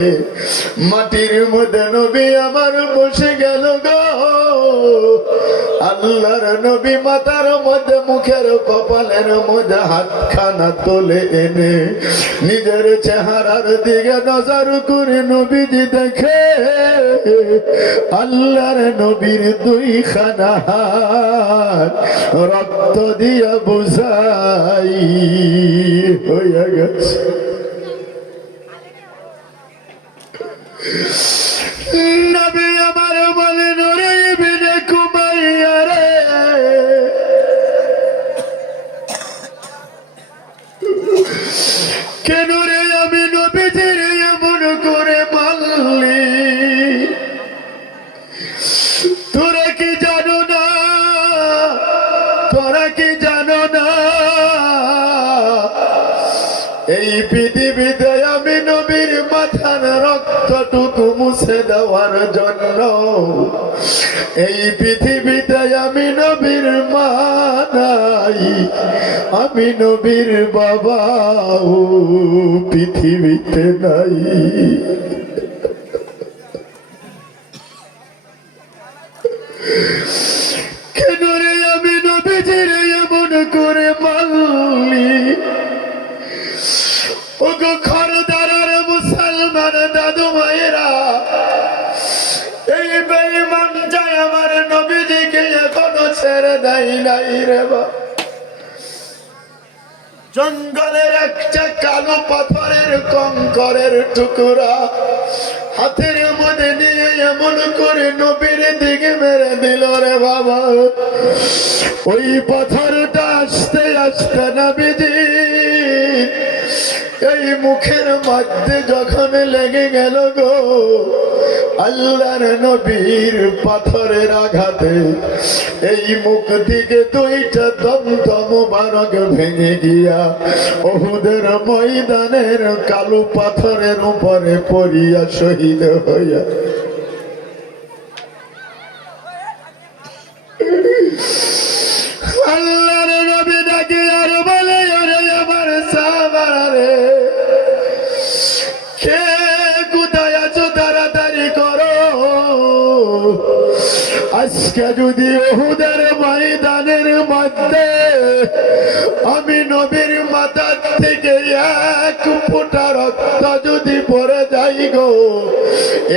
মাটির মধ্যে নবী আমার বসে গেল গো। আল্লাহর নবী মাথার মধ্যে মুখের কপালের মধ্যে হাতখানা তোলে এনে নিজের চেহারার দিকে নজর করে নবীজি দেখে আল্লাহর নবীর দুইখানা হাত রক্ত দিয়া বুঝাই হইয়া গেছে। নবী আমার বলেন ওরে বিনে কুমাইয়া রে, কেন রে আমি নবীজির এমন করে মারলি? তোরা কি জানো না, তোরা কি জানো না এই পৃথিবীতে আমি নবীর মাথার রক্তটুকু মুছে দেওয়ার জন্য এই পৃথিবীতে আমি নবীর মা নাই, আমি নবীর বাবাও পৃথিবীতে নাই। কেন রে আমি নবীজির এমন করে মারলি? ওগো খরদারের মুসলমান দাদু মায়েরা, এই বেঈমান যায় আমার নবীজিকে এখনো ছেড়ে দেয় নাই রে বা। জঙ্গলের একটা কালো পাথরের কঙ্করের টুকরা হাতের মধ্যে নিয়ে এমন করে নবীর দিকে মেরে দিল রে বাবা। ওই পাথরটা আস্তে আস্তে নবীজি এই মুখের মধ্যে যখন লেগে গেল গো, আল্লাহর নবীর পাথরের আঘাতে এই মুখ থেকে দুইটা দমদম মুবারক ভেঙে গিয়া উহুদের ময়দানের কালো পাথরের উপরে পড়িয়া শহীদ হইয়া আল্লাহর নবী ডাকে আর বলে ওরে আমার সাহাবারা রে, কে কোথায় আছো তাড়াতাড়ি করো। আজকে যদি উহুদের ময়দানের মধ্যে আমি নবীর মাথার থেকে এক ফোঁটা রক্ত যদি পড়ে যাই গো,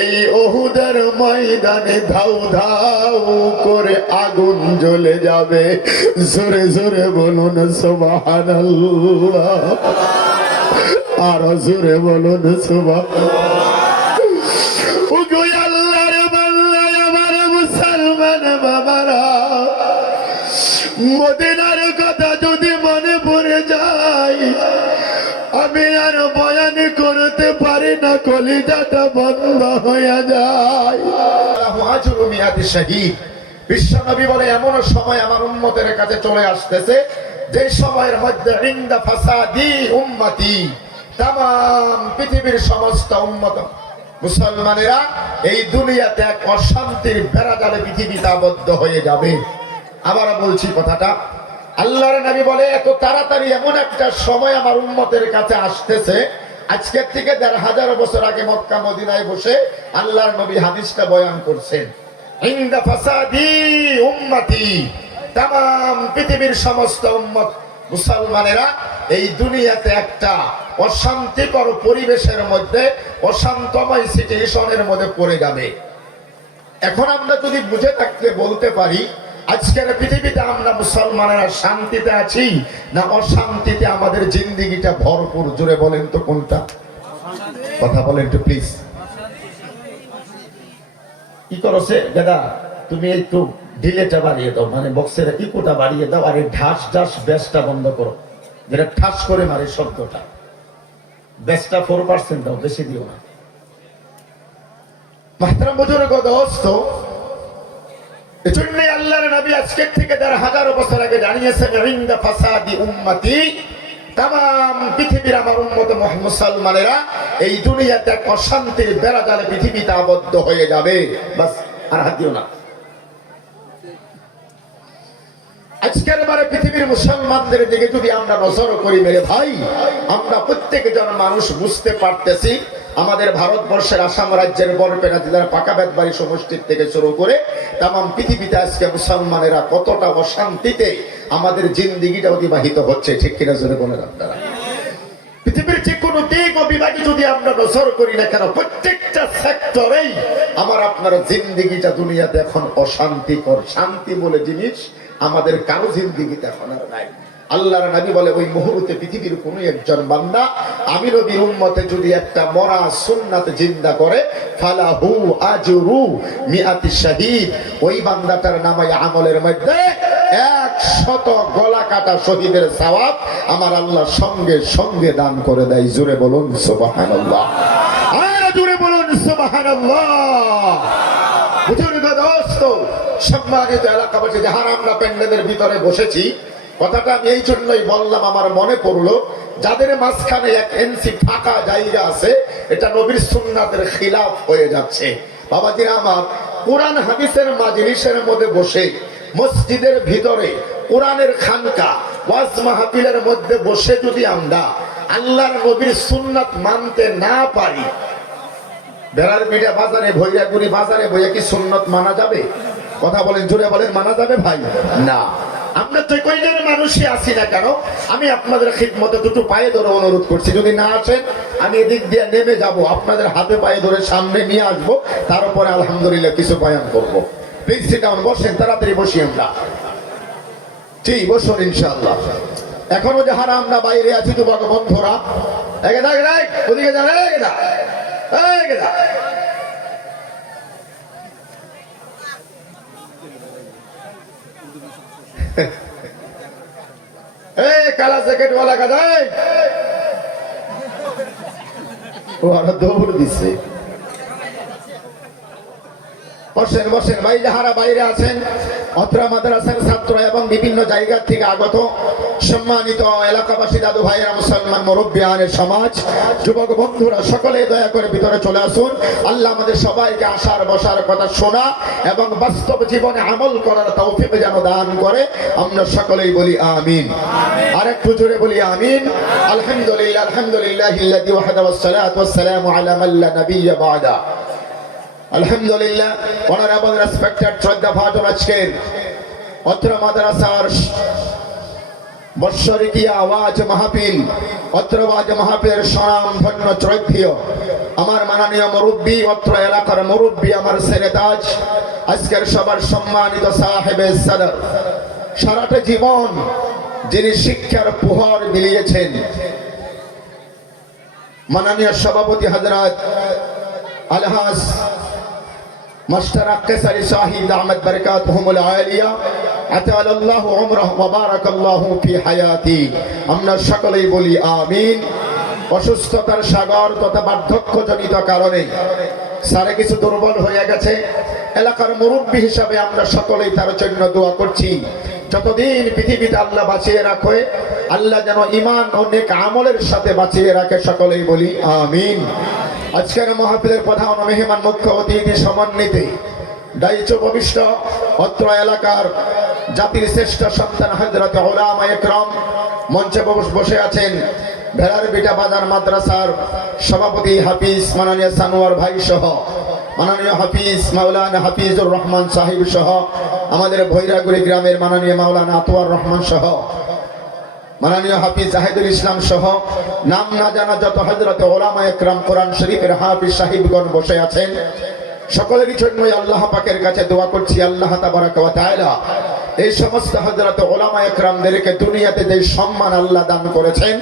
এই উহুদের ময়দানে ধাউ ধাউ করে আগুন জ্বলে যাবে। জোরে জোরে বলুন সুবহানাল্লাহ, আরো জোরে বলুন সুবহানাল্লাহ। আল্লাহর বান্দা আমার মুসলমান বাবারা, মদিনার কথা যদি মনে পড়ে যায় আমি আর বয়ান করতে পারি না, কলিজাটা বন্ধ হয়ে যায়। বিশ্বনবী বলে এমন সময় আমার উম্মতের কাছে চলে আসতেছে যে সময়ের মধ্যে ইনদা ফাসাদি উম্মতি, তামাম পৃথিবীর সমস্ত উম্মত মুসলমানেরা এই দুনিয়াতে এক অশান্তির বেড়াজালে পৃথিবীতে আবদ্ধ হয়ে যাবে। আবার বলছি কথাটা, আল্লাহর নবী বলে এত তাড়াতাড়ি এমন একটা সময় আমার উম্মতের কাছে আসতেছে। আজকের থেকে ১৫০০ বছর আগে মক্কা মদিনায় বসে আল্লাহর নবী হাদিসটা বয়ান করছেন, ইনদা ফাসাদি উম্মতি, তামাম পৃথিবীর সমস্ত উম্মত মুসলমানেরা এই দুনিয়াতে একটা অশান্তিকর পরিবেশের মধ্যে, অশান্তময় সিচুয়েশনের মধ্যে পড়ে যাবে। এখন আমরা যদি বুঝে থাকতে বলতে পারি আজকের পৃথিবীতে আমরা মুসলমানেরা শান্তিতে আছি না অশান্তিতে আমাদের জিন্দেগিটা ভরপুর? জোরে বলেন তো কোনটা? কথা বলেন একটু প্লিজ। কি করছে দাদা, তুমি একটু ডিলেটা বাড়িয়ে দাও, মানে বক্সের ইকোটা বাড়িয়ে দাও, আর এই ঢাস ঢাস ব্যাসটা বন্ধ করো, যেটা ঠাস করে মারে শব্দটা। ব্যাসটা 4% দাও, বেশি দিও না। মাহতারাম বুজুর্গ দোস্ত, এজন্যই আল্লাহর নবী আজকের থেকে ১৫০০ বছর আগে জানিয়েছেন ইনদা ফাসাদি উম্মতি, তামাম পৃথিবীর আমার উম্মত মুসলমানেরা এই দুনিয়াতে এক অশান্তির বেড়াজালে পৃথিবীতে আবদ্ধ হয়ে যাবে। বাস, আর হাত দিও না। আজকের বারে পৃথিবীর মুসলমানদের দিকে যদি আমরা নজর করি মেরে ভাই, আমরা প্রত্যেকজন মানুষ বুঝতে পারতেছি আমাদের ভারতবর্ষের আসাম রাজ্যের বরপেটা জেলার পাকাবেতবাড়ি সমষ্টি থেকে শুরু করে তাম পৃথিবীতে আজকে মুসলমানেরা কতটা অশান্তিতে আমাদের জিন্দিগিটা অতিবাহিত হচ্ছে, ঠিক কিনা জোরে বলেন আপনারা? পৃথিবীর যে কোনো দিক ও বিভাগে যদি আমরা নজর করি না কেন, প্রত্যেকটা সেক্টরেই আমার আপনার জিন্দিগিটা দুনিয়াতে এখন অশান্তিকর। শান্তি বলে জিনিস আমাদের কারো জিন্দিগিতে এখন আর নাই। আল্লাহর নবী বলে ওই মুহূর্তে পৃথিবীর কোন একজন বান্দা আমি নবীর উম্মতে যদি একটা মরা সুন্নাত জিন্দা করে ফালাহু আজরু মিআতি শাহীদ, ওই বান্দাটার নামে আমলের মধ্যে 100 গলা কাটা শহীদের সওয়াব আমার আল্লাহ সঙ্গে সঙ্গে দান করে দেয়। জোরে বলুন সুবহানাল্লাহ, আর জোরে বলুন সুবহানাল্লাহ। বুঝুন দোস্ত, সম্মানিত এলাকাবাসী, যারা আমরা প্যান্ডেলের ভিতরে বসেছি, কথাটা আমি এই জন্যই বললাম, আমার মনে পড়লো যাদের মাঝখানে 1 ইঞ্চি ফাঁকা জায়গা আছে, এটা নবীর সুন্নাতের খিলাফ হয়ে যাচ্ছে। বাবাজিরা আমার, কোরআন হাদিসের মাজলিসের মধ্যে বসে, মসজিদের ভিতরে কোরআনের খানকা ওয়াজ মাহফিলের মধ্যে বসে যদি আমরা আল্লাহর নবীর সুন্নাত মানতে না পারি, বেড়ার পিঠা বাজারে ভৈরাগুড়ি বাজারে বইয়া কি সুন্নাত মানা যাবে? কথা বলেন, জোরে বলেন, মানা যাবে ভাই? না। আমরা তো কয়জন মানুষই আছি না কেন, আমি আপনাদের খিদমতে দুটো পায়ে ধরে অনুরোধ করছি, যদি না আসেন আমি এদিক দিয়ে নেমে যাব, আপনাদের হাতে পায়ে ধরে সামনে নিয়ে আসবো, তারপরে আলহামদুলিল্লাহ কিছু বয়ান করবো। প্লিজ সিট ডাউন, বসেন, তাড়াতাড়ি বসি আমরা। জি বসুন ইনশাআল্লাহ। এখনো যাহারা আমরা বাইরে আছি যুবক বন্ধুরা, ওদিকে যান, কালা জ্যাকেটওয়ালা গাদাই ওরা দৌড় দিচ্ছে। বসেন বসেন ভাই, যাহারা বাইরে আছেন, অত্র মাদ্রাসার ছাত্র এবং বিভিন্ন জায়গা থেকে আগত সম্মানিত এলাকাবাসী, দাদু ভাইয়েরা, মুসলমান মুরব্বিয়ানের সমাজ, যুবক বন্ধুরা, সকলে দয়া করে ভিতরে চলে আসুন। আল্লাহ আমাদের সবাইকে আসার বসার কথা শোনা এবং বাস্তব জীবনে আমল করার তৌফিক যেন দান করে, আমরা সকলেই বলি আমিন। আর একটু জোরে বলি আমিন। আলহামদুলিল্লাহ, আলহামদুলিল্লাহিল্লাযী ওয়াহদা ওয়াসসালাতু ওয়াসসালামু আলা মান লা নাবিয়্যা বা'দা। আলহামদুলিল্লাহ, অনারেবল রেসপেক্টেড শ্রদ্ধাভাজন, আজকের অত্র মাদ্রাসার বৎসরিকীয় আওয়াজ মাহফিল, অত্র ওয়াজ মাহফিলের স্বনাম ধন্য শ্রদ্ধেয় আমার মাননীয় মুরব্বী, অত্র এলাকার মুরব্বী, আমার ছেলেতাজ, আজকের সবার সম্মানিত সাহেবে সদর, সারাটা জীবন যিনি শিক্ষার প্রহর বিলিয়েছেন, মাননীয় সভাপতি হযরত আলহাজ মাস্টার আক্কেসারি সাহিব আহমদ বারাকাতুহুমুল আলিয়া, আতালাল্লাহু উমরাহু ওয়া বারাকাল্লাহু ফি হায়াতি। আমরা সকলেই বলি আমিন। অসুস্থতার সাগর তথা বার্ধক্যজনিত কারণে সারে কিছু দুর্বল হয়ে গেছে, এলাকার মুরব্বী হিসাবে আমরা সকলেই তার জন্য দোয়া করছি, যতদিন পৃথিবীতে আল্লাহ বাঁচিয়ে রাখে, আল্লাহ যেন ঈমান ও নেক আমলের সাথে বাঁচিয়ে রাখে, সকলেই বলি আমিন। আজকের মাহফিলের প্রধান মেহমান, মুখ্য অতিথি সমন্বিতে দায়িত্ব ভবিষ্ঠ অত্র এলাকার জাতির শ্রেষ্ঠ সন্তান হযরত উলামা ইকরাম মঞ্চে বসে আছেন। ভেড়ার বিটা বাজার মাদ্রাসার সভাপতি হাফিজ মাননীয় সানোয়ার ভাই সহ, মাননীয় হাফিজ মাওলানা হাফিজুর রহমান সাহিব সহ, আমাদের ভৈরাগুড়ি গ্রামের মাননীয় মাওলানা আতওয়ার রহমান সহ, মাননীয় হাফিজ জাহিদুল ইসলাম সহ নাম না জানা যত হযরত উলামা ইকরাম, কোরআন শরীফের হাফিজ সাহিবগণ বসে আছেন। সকলেরই জন্যই আল্লাহ পাকের কাছে দোয়া করছি, আল্লাহ তাবারাক ওয়া তাআলা এই সমস্ত হযরত উলামা ইকরামদেরকে দুনিয়াতে যে সম্মান আল্লাহ দান করেছেন,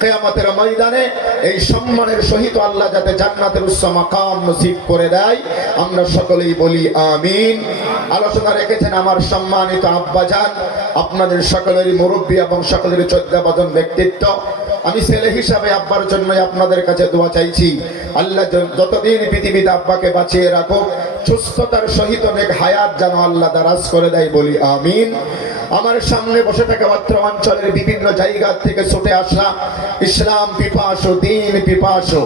কিয়ামতের ময়দানে এই সম্মানের সহিত আল্লাহ যাতে জান্নাতের উচ্চ মাকাম নসিব করে দেয়, আমরা সকলেই বলি আমিন। আলোচনা রেখেছেন আমার সম্মানিত আব্বাজান, আপনাদের সকলেরই মুরব্বী এবং সকলেরই শ্রদ্ধাভাজন ব্যক্তিত্ব। আমি ছেলে হিসাবে আব্বার জন্য আপনাদের কাছে দোয়া চাইছি, আল্লাহ যতদিন পৃথিবীতে আব্বাকে বাঁচিয়ে রাখো, সুস্থতার সহিত নেক হায়াত যেন আল্লাহ দারাজ করে দেয়, বলি আমিন। আমার সামনে বসে থাকা অত্র অঞ্চলের বিভিন্ন জায়গা থেকে ছুটে আসা ইসলাম পিপাসু, দ্বীন পিপাসু,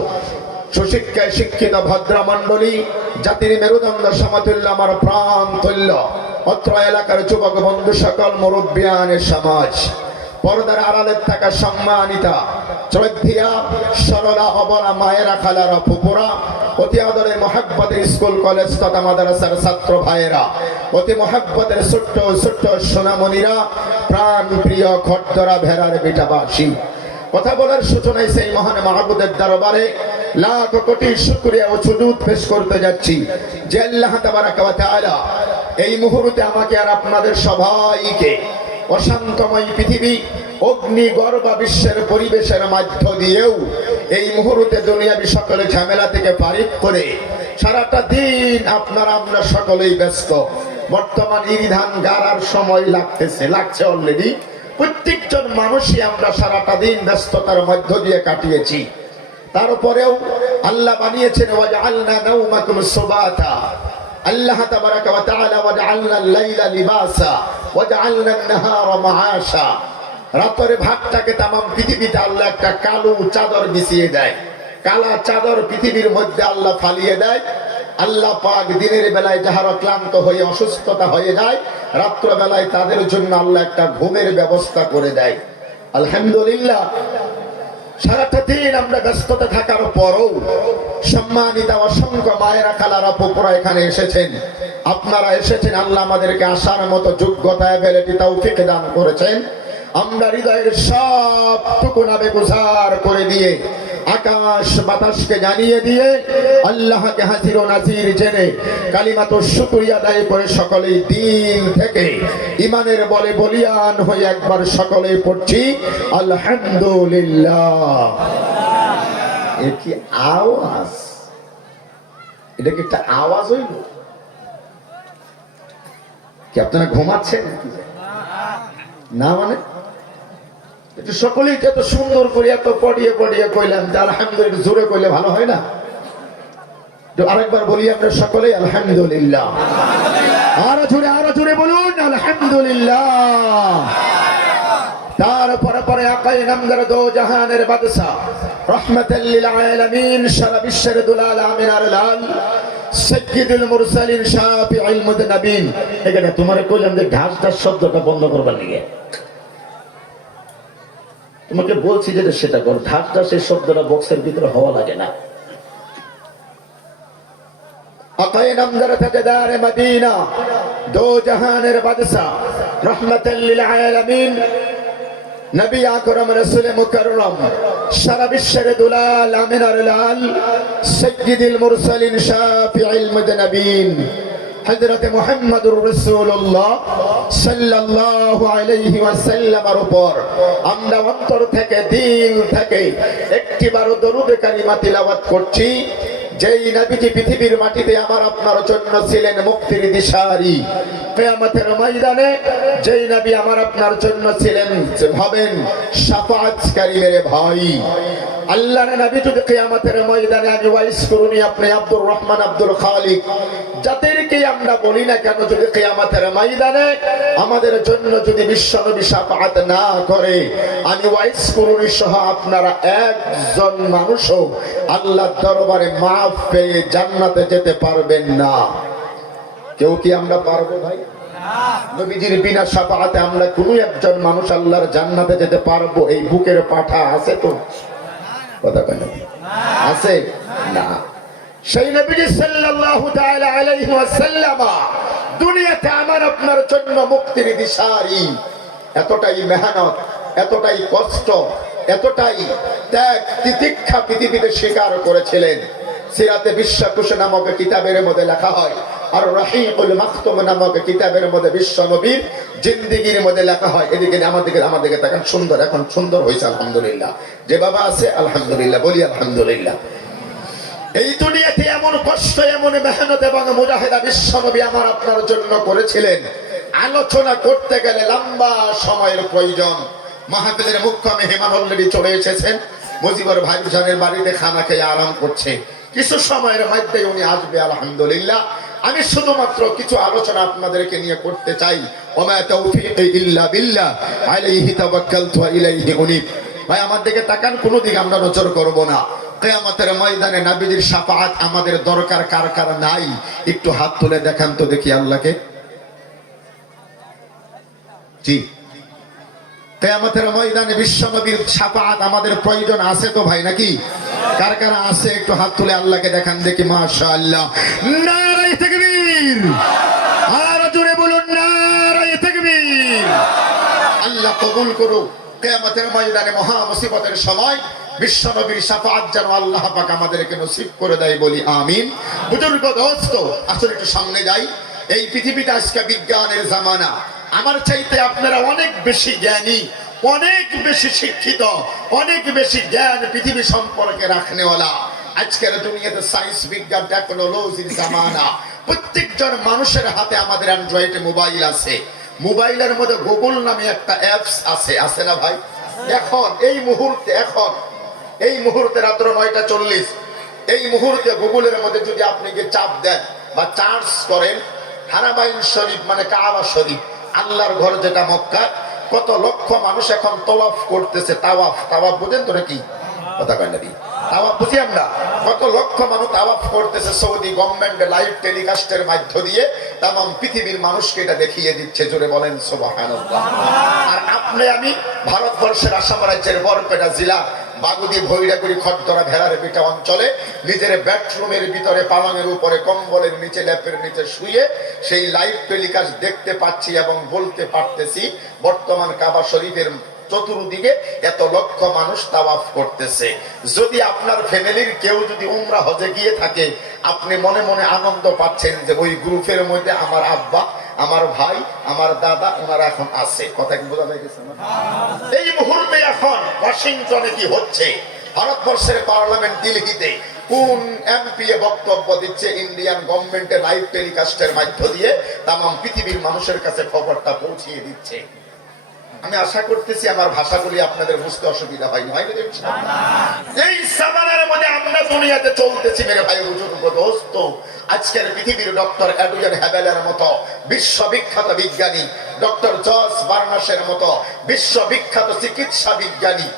সুশিক্ষায় শিক্ষিত ভদ্রমণ্ডলী, জাতির মেরুদণ্ড সমতুল্য আমার প্রাণ তুল্য অত্র এলাকার যুবক বন্ধু, সকল মুরব্বিয়ানের সমাজ, পর্দার আড়ালে থাকা সম্মানিতা শ্রদ্ধেয়া সরলা অবলা মায়েরা খালারা ফুপুরা, অতি আদরের মহাব্বতের স্কুল কলেজ তথা মাদ্রাসার ছাত্র ভাইয়েরা, অতি মহাব্বতের ছোট্ট ছোট্ট সোনামণিরা, প্রাণ প্রিয় খট্টরা ভেড়ার বেটাবাসী, কথা বলার সূচনায় সেই মহান মাহবুদের দরবারে লাখ কোটি শুকরিয়া ও সুজুদ পেশ করতে যাচ্ছি যে আল্লাহ তাবারাকা ওয়া তাআলা এই মুহূর্তে আমাকে আর আপনাদের সবাইকে অশান্তময় পৃথিবী অগ্নিগর্ভা বিশ্বের পরিবেশের মধ্য দিয়েও এই মুহূর্তে দুনিয়াবি সকলে ঝামেলা থেকে পারিত করে সারাটা দিন আপনারা আমরা সকলেই ব্যস্ত। বর্তমান ইরিধান গাড়ার সময় লাগছে অলরেডি। প্রত্যেকজন মানুষই আমরা সারাটা দিন ব্যস্ততার মধ্য দিয়ে কাটিয়েছি। তারপরেও আল্লাহ বানিয়েছেন ওয়াজআলনা নাওমাকুম সুবাতা, আল্লাহ তাবারাকা ওয়া তাআলা ওয়াজআলনা আল-লাইলা লিবাসা ওয়াজআলনা আন-নাহারা মাআশা। রাতের ভাগটাকে তাম পৃথিবীতে আল্লাহ একটা কালো চাদর বিছিয়ে দেয়, কালা চাদর পৃথিবীর মধ্যে আল্লাহ ফালিয়ে দেয়। আল্লাহ পাক দিনের বেলায় যাহারা ক্লান্ত হয়ে অসুস্থতা হয়ে যায়, রাত্র বেলায় তাদের জন্য আল্লাহ একটা ঘুমের ব্যবস্থা করে দেয়। আলহামদুলিল্লাহ, সারাটা দিন আমরা ব্যস্ততা থাকার পরও সম্মানিতা অসংখ্য মায়েরা খালারা পুকুরা এখানে এসেছেন। আপনারা এসেছেন, আল্লাহ আমাদেরকে আসার মতো যোগ্যতা এবিলিটি তৌফিক দান করেছেন। আমরা হৃদয়ের সবটুকু নাবেগুজার করে দিয়ে আকাশ বাতাসকে জানিয়ে দিয়ে আল্লাহকে হাজির ও নাজির জেনে কালিমাত শুকরিয়া আদায় করে সকলেই দিল থেকে ইমানের বলে বলিয়ান হয়ে একবার সকলেই পড়ছি আলহামদুলিল্লাহ। এ কি আওয়াজ? এটা কি একটা আওয়াজ হইল? কি আপনারা ঘুমাচ্ছেন না? মানে একটু সকলেই এত সুন্দর করে এত পড়িয়ে পড়িয়ে কইলাম যে আলহামদুলিল্লাহ, জোরে কইলে ভালো হয় না? আরেকবার বলি আমরা সকলেই আলহামদুলিল্লাহ। আরো জোরে বলুন আলহামদুলিল্লাহ। তারপরে পরে আকাই নামদার দো জাহানের বাদশা রহমাতাল লিল আলামিন সারা বিশ্বের দুলাল আমিনার লাল সাইয়্যিদুল মুরসালিন শাফিউল মুযনিবিন। এখানে তোমারে কইলাম যে ঢাস ঢাস শব্দটা বন্ধ করবার লাগে। তোমাকে বলছি যেটা সেটা কর। ঢাস ঢাস এই শব্দটা বক্সের ভিতরে হওয়া লাগে না। আকাই নামদার তাজদার মদিনা দো জাহানের বাদশা রহমাতাল লিল আলামিন নবী আকরাম রাসূল মুকাররম সারা বিশ্বের দুলাল আমিনার লাল সাইয়্যিদুল মুরসালিন শাফিউল মুযনিবিন হযরত মুহাম্মদুর রাসূলুল্লাহ সাল্লাল্লাহু আলাইহি ওয়াসাল্লামের উপর আমরা অন্তর থেকে দিল থেকে একটিবার দরুদ কালিমা তিলাওয়াত করছি। যেই নবীজি পৃথিবীর মাটিতে আমার আপনার জন্য ছিলেন মুক্তির দিশারি, কিয়ামতের ময়দানে যেই নবী আমার আপনার জন্য ছিলেন হবেন শাফাআতকারী মেরে ভাই। আল্লাহর নবী যদি কিয়ামতের ময়দানে আমি ওয়াইস করুনি আপনি আব্দুর রহমান আব্দুল খালিক যাদেরকে আমরা বলি না কেন, যদি কিয়ামতের ময়দানে আমাদের জন্য যদি বিশ্বনবী শাফাআত না করে, আমি ওয়াইস করুনি সহ আপনারা একজন মানুষও আল্লাহর দরবারে মাফ পেয়ে জান্নাতে যেতে পারবেন না। কেউ কি আমরা পারবো ভাই? নবীজির বিনা শাফাআতে আমরা কোনো একজন মানুষ আল্লাহর জান্নাতে যেতে পারবো? এই বুকের পাঠা আছে তো? কথা কেন আছে না? সেই নবীজি সাল্লাল্লাহু তাআলা আলাইহি ওয়াসাল্লাম দুনিয়াতে আমার আপনার জন্য মুক্তির দিশারি। এতটাই মেহনত, এতটাই কষ্ট, এতটাই ত্যাগ তিতিক্ষা পৃথিবীতে স্বীকার করেছিলেন। সিরাতে বিশ্বকোষ নামক কিতাবের মধ্যে লেখা হয়, আর রাহিকুল মাকতুম নামক কিতাবের মধ্যে বিশ্ব নবীর জিন্দেগির মধ্যে লেখা হয়। এদিকে আমাদেরকে তাকান, সুন্দর, এখন সুন্দর হয়েছে আলহামদুলিল্লাহ। যে বাবা আছে আলহামদুলিল্লাহ, বলি আলহামদুলিল্লাহ। এই দুনিয়াতে এমন কষ্ট, এমন মেহনত এবং মুজাহিদা বিশ্ব নবী আমার আপনার জন্য করেছিলেন, আলোচনা করতে গেলে লম্বা সময়ের প্রয়োজন। মাহফিলের মুখ্য মেহমান অলরেডি চলে এসেছেন। মুজিবুর ভাইজানের বাড়িতে খানা খেয়ে আরাম করছে। কিছু সময়ের মধ্যে উনি আসবে আলহামদুলিল্লাহ। আমি শুধুমাত্র কিছু আলোচনা আপনাদেরকে নিয়ে করতে চাই। ওমা তাওফীকি ইল্লা বিল্লাহ আলাইহি তাওয়াক্কালতু ওয়া ইলাইহি উনীব। ভাই আমার দিকে তাকান, কোনো দিকে আমরা নজর করব না। কিয়ামতের ময়দানে নবীজির শাফাআত আমাদের দরকার কার কার নাই? একটু হাত তুলে দেখান তো দেখি আল্লাহকে। জি কিয়ামতের ময়দানে বিশ্বনবীর শাফাআত আমাদের প্রয়োজন আছে তো ভাই, নাকি? কার কার আছে একটু হাত তুলে আল্লাহকে দেখান দেখি। মাশাআল্লাহ, নারায়ে তাকবীর, আর জোরে বলুন নারায়ে তাকবীর। আল্লাহ কবুল করুক। কিয়ামতের ময়দানে মহা মুসিবতের সময় বিশ্বনবীর শাফাআত যেন আল্লাহ পাক আমাদেরকে নসিব করে দেয়, বলি আমিন। বুজুর্গ দোস্ত, আসলে একটু সামনে যাই। এই পৃথিবীটা আজকে বিজ্ঞানের জামানা। আমার চাইতে আপনারা অনেক বেশি জ্ঞানী, অনেক বেশি শিক্ষিত, অনেক বেশি জ্ঞান পৃথিবী সম্পর্কে রাখনেওয়ালা। আজকের দুনিয়াতে সায়েন্স, বিজ্ঞান, টেকনোলজির জামানা। প্রত্যেকজন মানুষের হাতে আমাদের অ্যান্ড্রয়েড মোবাইল আছে। মোবাইলের মধ্যে গুগল নামে একটা অ্যাপস আছে, আছে না ভাই? এখন এই মুহূর্তে রাত্র 9:40, এই মুহূর্তে গুগলের মধ্যে যদি আপনি গিয়ে চাপ দেন বা চার্জ করেন, হারামাইন শরীফ মানে কাবা শরীফ, আল্লাহর ঘর যেটা মক্কা, কত লক্ষ মানুষ এখন তওয়াফ করতেছে। তাওয়াফ বুঝেন তো নাকি? কথা কয় না দি, তাওয়াফ বুঝি আমরা। কত লক্ষ মানুষ তাওয়াফ করতেছে। সৌদি গভর্নমেন্ট লাইভ টেলিকাস্টের মধ্য দিয়ে तमाम পৃথিবীর মানুষকে এটা দেখিয়ে দিচ্ছে। জোরে বলেন সুবহানাল্লাহ। আর আপনি আমি ভারতবর্ষের আসাম রাজ্যের বরপেটা জেলা বাগুদি ভৈরাগুড়ি খড়দরা ভেড়ার বিটা অঞ্চলে নিজের বেডরুমের ভিতরে পালঙের উপরে কম্বলের নিচে ল্যাপের নিচে শুয়ে সেই লাইভ টেলিকাস্ট দেখতে পাচ্ছি এবং বলতে পারতেছি বর্তমান কাবা শরীফের চতুর্দিকে এত লক্ষ মানুষ তাওয়াফ করতেছে। যদি আপনার ফ্যামিলির কেউ যদি উমরা হজে গিয়ে থাকে, আপনি মনে মনে আনন্দ পাচ্ছেন যে ওই গ্রুপের মধ্যে আমার আব্বা, আমার ভাই, আমার দাদা, ওনারা এখন আছে। কথা কি বোঝা গেছে? এই মুহূর্তে এখন ওয়াশিংটনে কি হচ্ছে, ভারতবর্ষের পার্লামেন্ট দিল্লিতে কোন এমপি বক্তব্য দিচ্ছে, ইন্ডিয়ান গভর্নমেন্টের লাইভ টেলিকাস্টের মধ্য দিয়ে तमाम পৃথিবীর মানুষের কাছে খবরটা পৌঁছিয়ে দিচ্ছে। আমি আশা করতেছি আমার ভাষাগুলি আপনাদের বুঝতে অসুবিধা হয়নি, হয়নি? এই সামানের মধ্যে আমরা দুনিয়াতে চলতেছি মেরে ভাই বুজুর্গ দোস্ত। আজকের পৃথিবীর ডক্টর এডুয়ার্ড হ্যাবেলের মতো বিশ্ববিখ্যাত বিজ্ঞানী, ডক্টর জর্জ বার্নাসের মতো বিশ্ববিখ্যাত চিকিৎসা বিজ্ঞানী,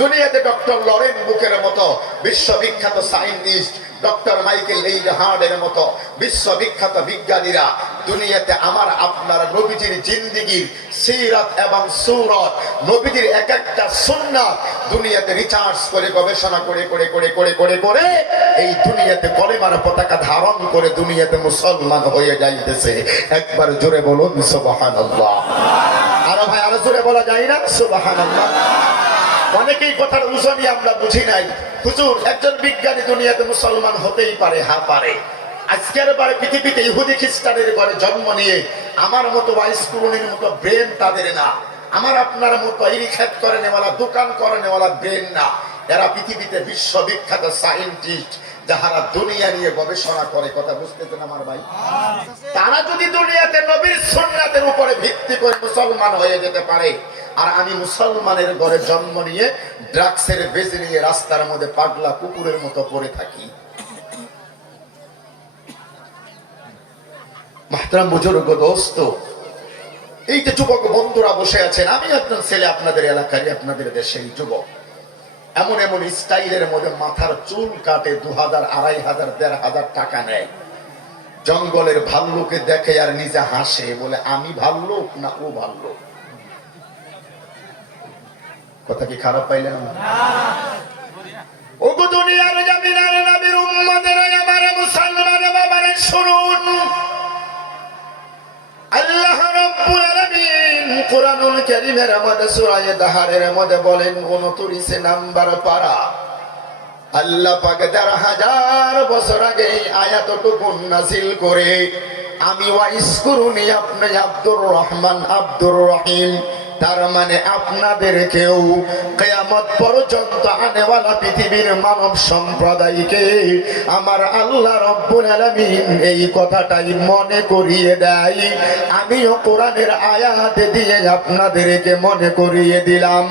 দুনিয়াতে ডক্টর লরেন বুকের মতো বিশ্ববিখ্যাত সায়েন্টিস্ট, ডক্টর মাইকেল এইলহার্ডের মতো বিশ্ববিখ্যাত বিজ্ঞানীরা দুনিয়াতে আমার আপনার নবীজির জিন্দেগির সিরাত এবং সুরত, নবীজির এক একটা সুন্নাত দুনিয়াতে রিসার্চ করে গবেষণা করে করে করে করে করে করে এই দুনিয়াতে কলেমার পতাকা ধারণ করে দুনিয়াতে মুসলমান হয়ে যাইতেছে। একবার জোরে বলুন সুবহানাল্লাহ। আরো ভাই আরো জোরে বলা যায় না সুবহানাল্লাহ? অনেকেই কথার উজনি আমরা বুঝি নাই। হুজুর, একজন বিজ্ঞানী দুনিয়াতে মুসলমান হতেই পারে? হ্যাঁ পারে। আজকের বারে পৃথিবীতে ইহুদি খ্রিস্টানের ঘরে জন্ম নিয়ে আমার মতো ওয়াইসকুরুনির মতো ব্রেন তাদের না, আমার আপনার মতো ইরিক্ষেত করে নেওয়ালা, দোকান করে নেওয়ালা ব্রেন না। এরা পৃথিবীতে বিশ্ববিখ্যাত সায়েন্টিস্ট, যাহারা দুনিয়া নিয়ে গবেষণা করে। কথা বুঝতেছেন আমার ভাই? তারা যদি দুনিয়াতে নবীর সুন্নাতের উপরে ভিত্তি করে মুসলমান হয়ে যেতে পারে, আর আমি মুসলমানের ঘরে জন্ম নিয়ে ড্রাগসের বেজে নিয়ে রাস্তার মধ্যে পাগলা কুকুরের মতো পড়ে থাকি। মাহতারাম বুজুর্গ দোস্ত, এই যে যুবক বন্ধুরা বসে আছেন, আমি একজন ছেলে, আপনাদের এলাকারই, আপনাদের দেশের যুবক। এমন এমন স্টাইলের মধ্যে মাথার চুল কাটে, 2000, 2500, 1500 টাকা নেয়। জঙ্গলের ভাল্লুকে দেখে আর নিজে হাসে, বলে আমি ভাল্লুক না ও ভাল্লুক। কথা কি খারাপ পাইলেন? ও গো দুনিয়ার জামিনার নবীর উম্মতেরা, আমার মুসলমান বাবারে শুনুন। আল্লাহ রাব্বুল আলামিন কুরআনুল কারীমের মধ্যে সূরা দাহারের মধ্যে বলেন 29 নাম্বার পারা, আল্লাহ পাক 1000 বছর আগে এই আয়াতটুকু নাযিল করে আমি ওয়াইসকুরুনি আপনি আব্দুর রহমান আব্দুর রহিম, তার মানে আপনাদেরকেও কিয়ামত পর্যন্ত আনেওয়ালা পৃথিবীর মানব সম্প্রদায়কে আমার আল্লাহ রব্বুল আলামিন এই কথাটাই মনে করিয়ে দেয়। আমিও কোরআনের আয়াত দিয়ে আপনাদেরকে মনে করিয়ে দিলাম।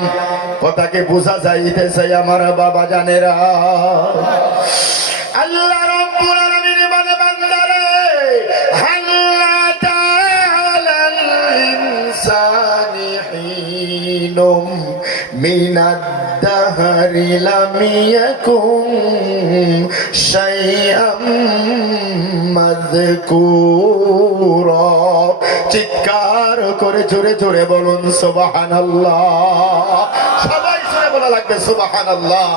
কথাকে বোঝা যাইতেছে আমার বাবা জানেরা? আল্লাহ রব্বুল আলামিন বলে, বান্দারে হাল্লা তাআলাল ইনসানি হিনুম মিনাদ দাহরি লাম ইয়াকুন শাইআম মাযকুরা। চিৎকার করে জোরে জোরে বলুন সুবহানাল্লাহ। সবাই জোরে বলা লাগবে সুবহানাল্লাহ।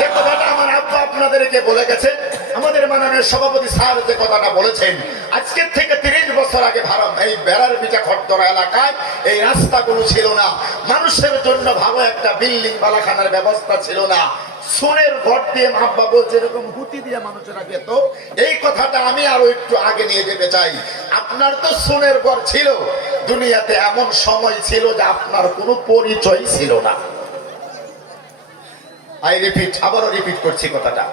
যে কথাটা আমার আব্বা আপনাদেরকে বলে গেছে, আমাদের মাননীয় সভাপতি স্যার যে কথাটা বলেছেন, আজকের থেকে 30 বছর আগে ভারত এই বেড়ার পিঠা খড়দরা এলাকায় এই রাস্তাগুলো ছিল না, মানুষের জন্য ভালো একটা বিল্ডিং বালাখানার ব্যবস্থা ছিল না, সোনের ঘর দিয়ে আব্বা বলছে এরকম হুতি দিয়ে মানুষেরা যেত। এই কথাটা আমি আরো একটু আগে নিয়ে যেতে চাই। আপনার তো সোনের ঘর ছিল, দুনিয়াতে এমন সময় ছিল যে আপনার কোনো পরিচয় ছিল না। আবারও রিপিট করছি কথাটা,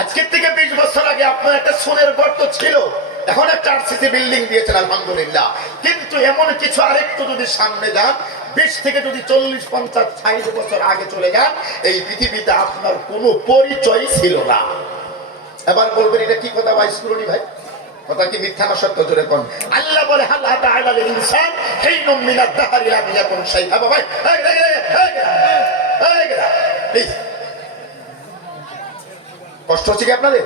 আজকের থেকে 20 বছর আগে আপনার একটা সোনের ঘর তো ছিল, এখন একটা আরসিসি বিল্ডিং দিয়েছেন আলহামদুলিল্লাহ, কিন্তু এমন কিছু আরেকটু যদি সামনে যান, 20 থেকে যদি 40, 50, 60 বছর আগে চলে যান, এই পৃথিবীতে আপনার কোনো পরিচয় ছিল না। এবার বলবেন এটা কি কথা ভাই শুনুনি ভাই, কথা কি মিথ্যা না সত্য? জোরে কোন। আল্লাহ বলে হাল আতা আলাল ইনসান হিনুম মিনাদ দাহরি লাম ইয়াকুন শাইআ। ভাই প্লিজ, কষ্ট হচ্ছে কি আপনাদের?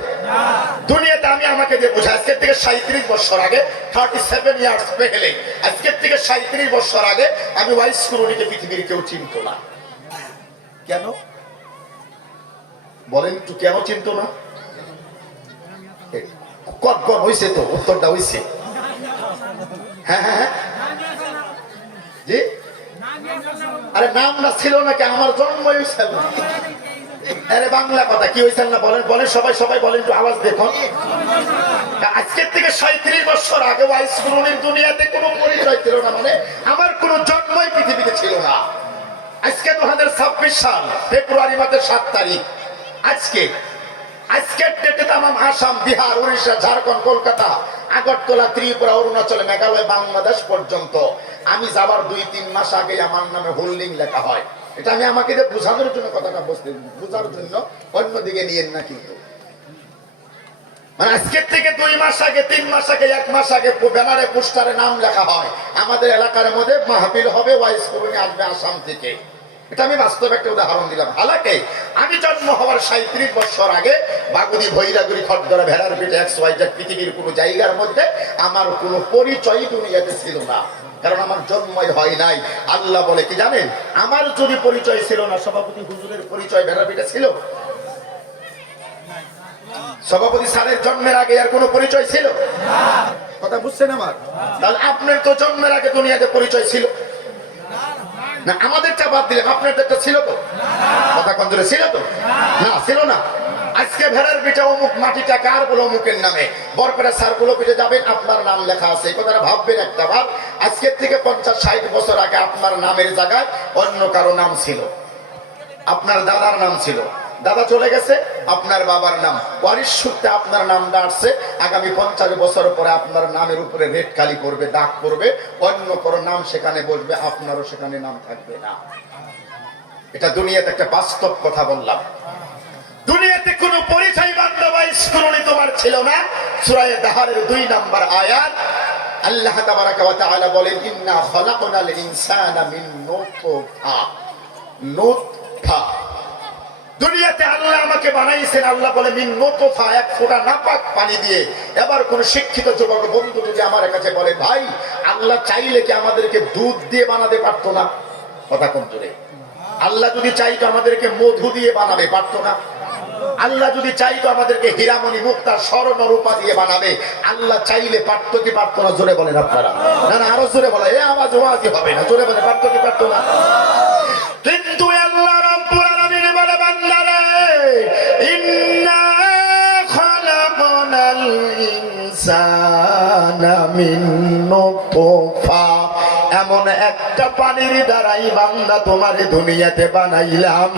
দুনিয়াতে আমি আমাকে দিয়ে বোঝা, আজকের থেকে 37 বছর আগে, 37 ইয়ার্স পেলে, আজকের থেকে 37 বছর আগে আমি ওয়াইস কুরুনিকে পৃথিবীর কেউ চিনত না। কেন বলেন একটু, কেন চিনত না? কখন হয়েছে? তো উত্তরটা হয়েছে। হ্যাঁ হ্যাঁ হ্যাঁ জি, আরে নাম না ছিল নাকি? আমার জন্ম হয়েছে। আরে বাংলা কথা কি হয়েছেন না বলেন, বলেন সবাই, সবাই বলেন একটু আওয়াজ দেখুন। আজকের থেকে 37 বছর আগে ওয়াইস কুরুনির দুনিয়াতে কোনো পরিচয় ছিল না, মানে আমার কোনো জন্মই পৃথিবীতে ছিল না। আজকে 2026 সাল ফেব্রুয়ারি মাসের 7 তারিখ, আজকের ডেটে তামাম আসাম, বিহার, উড়িষ্যা, ঝাড়খণ্ড, কলকাতা, আগরতলা, ত্রিপুরা, অরুণাচল, মেঘালয়, বাংলাদেশ পর্যন্ত আমি যাবার 2-3 মাস আগে আমার নামে হোল্ডিং লেখা হয়। এটা আমি আমাকে বোঝানোর জন্য কথাটা বোঝার জন্য, অন্যদিকে নিয়ে না। কিন্তু মানে আজকের থেকে 2 মাস আগে, 3 মাস আগে, 1 মাস আগে ব্যানারে পোস্টারে নাম লেখা হয়, আমাদের এলাকার মধ্যে মাহফিল হবে, ওয়াইস কুরুনি আসবে আসাম থেকে। এটা আমি বাস্তব একটা উদাহরণ দিলাম। হালাকে আমি জন্ম হওয়ার 37 বছর আগে বাগুড়ি, ভৈরাগুড়ি, খড়দরা, ভেড়ার পিঠে, XYZ পৃথিবীর কোনো জায়গার মধ্যে আমার কোনো পরিচয় দুনিয়াতে ছিল না, কারণ আমার জন্মই হয় নাই। আল্লাহ বলে কি জানেন, আমার যদি পরিচয় ছিল না, সভাপতি হুজুরের পরিচয় ভেড়ার পিঠে ছিল? সভাপতি স্যারের জন্মের আগে আর কোনো পরিচয় ছিল? কথা বুঝছেন আমার? তাহলে আপনার তো জন্মের আগে দুনিয়াতে পরিচয় ছিল না, আমাদেরটা বাদ দিলেন, আপনারটা ছিল তো? কথা কঞ্জরে ছিল তো? না, ছিল না। আজকে ভেড়ার পিঠে অমুক মাটিটা কার বলে অমুকের নামে, বরপেটা সার্কুলো পিঠে যাবেন, আপনার নাম লেখা আছে। এই কথাটা ভাববেন একটা ভাব। আজকের থেকে 50-60 বছর আগে আপনার নামের জায়গায় অন্য কারো নাম ছিল, আপনার দাদার নাম ছিল, দাদা চলে গেছে, আপনার বাবার নাম, ওয়ারিশ সূত্রে আপনার নামটা আসছে। আগামী 50 বছর পরে আপনার নামের উপরে রেড কালি পড়বে, দাগ পড়বে, অন্য কারো নাম সেখানে বসবে, আপনারও সেখানে নাম থাকবে না। এটা দুনিয়াতে একটা বাস্তব কথা বললাম। দুনিয়াতে কোনো পরিচয় বান্ধবাইস কুরুনি তোমার ছিল না। সূরা দাহরের 2 নম্বর আয়াত আল্লাহ তাবারাকা ওয়া তাআলা বলেন, ইন্না খলাকনাল ইনসানা মিন নুতফা। দুনিয়াতে আল্লাহ আমাকে বানাইছেন, আল্লাহ বলে মিন নুতফা, এক ফোঁটা নাপাক পানি দিয়ে। এবার কোন শিক্ষিত যুবক বন্ধু যদি আমার কাছে বলে, ভাই আল্লাহ চাইলে কি আমাদেরকে দুধ দিয়ে বানাতে পারতো না? কথা কোন জোরে? আল্লাহ যদি চাইতো আমাদেরকে মধু দিয়ে বানাবে, পারতো না? আল্লাহ যদি চাইতো আমাদেরকে হীরামণি, মুক্তা, স্বর্ণ, রূপা দিয়ে বানাবে, আল্লাহ চাইলে পারতো কি পারতো না? জোরে বলেন আপনারা। না না, আরো জোরে বলে, এই আওয়াজ ওয়াজি হবে না। জোরে বলে, পারতো কি পারতো না? কিন্তু আল্লাহ রাব্বুল আলামিন বলে, বান্দারে ইন্না খালাকনাল ইনসানা মিন নুতফা, এমন একটা পানির দ্বারাই বান্দা তোমার দুনিয়াতে বানাইলাম,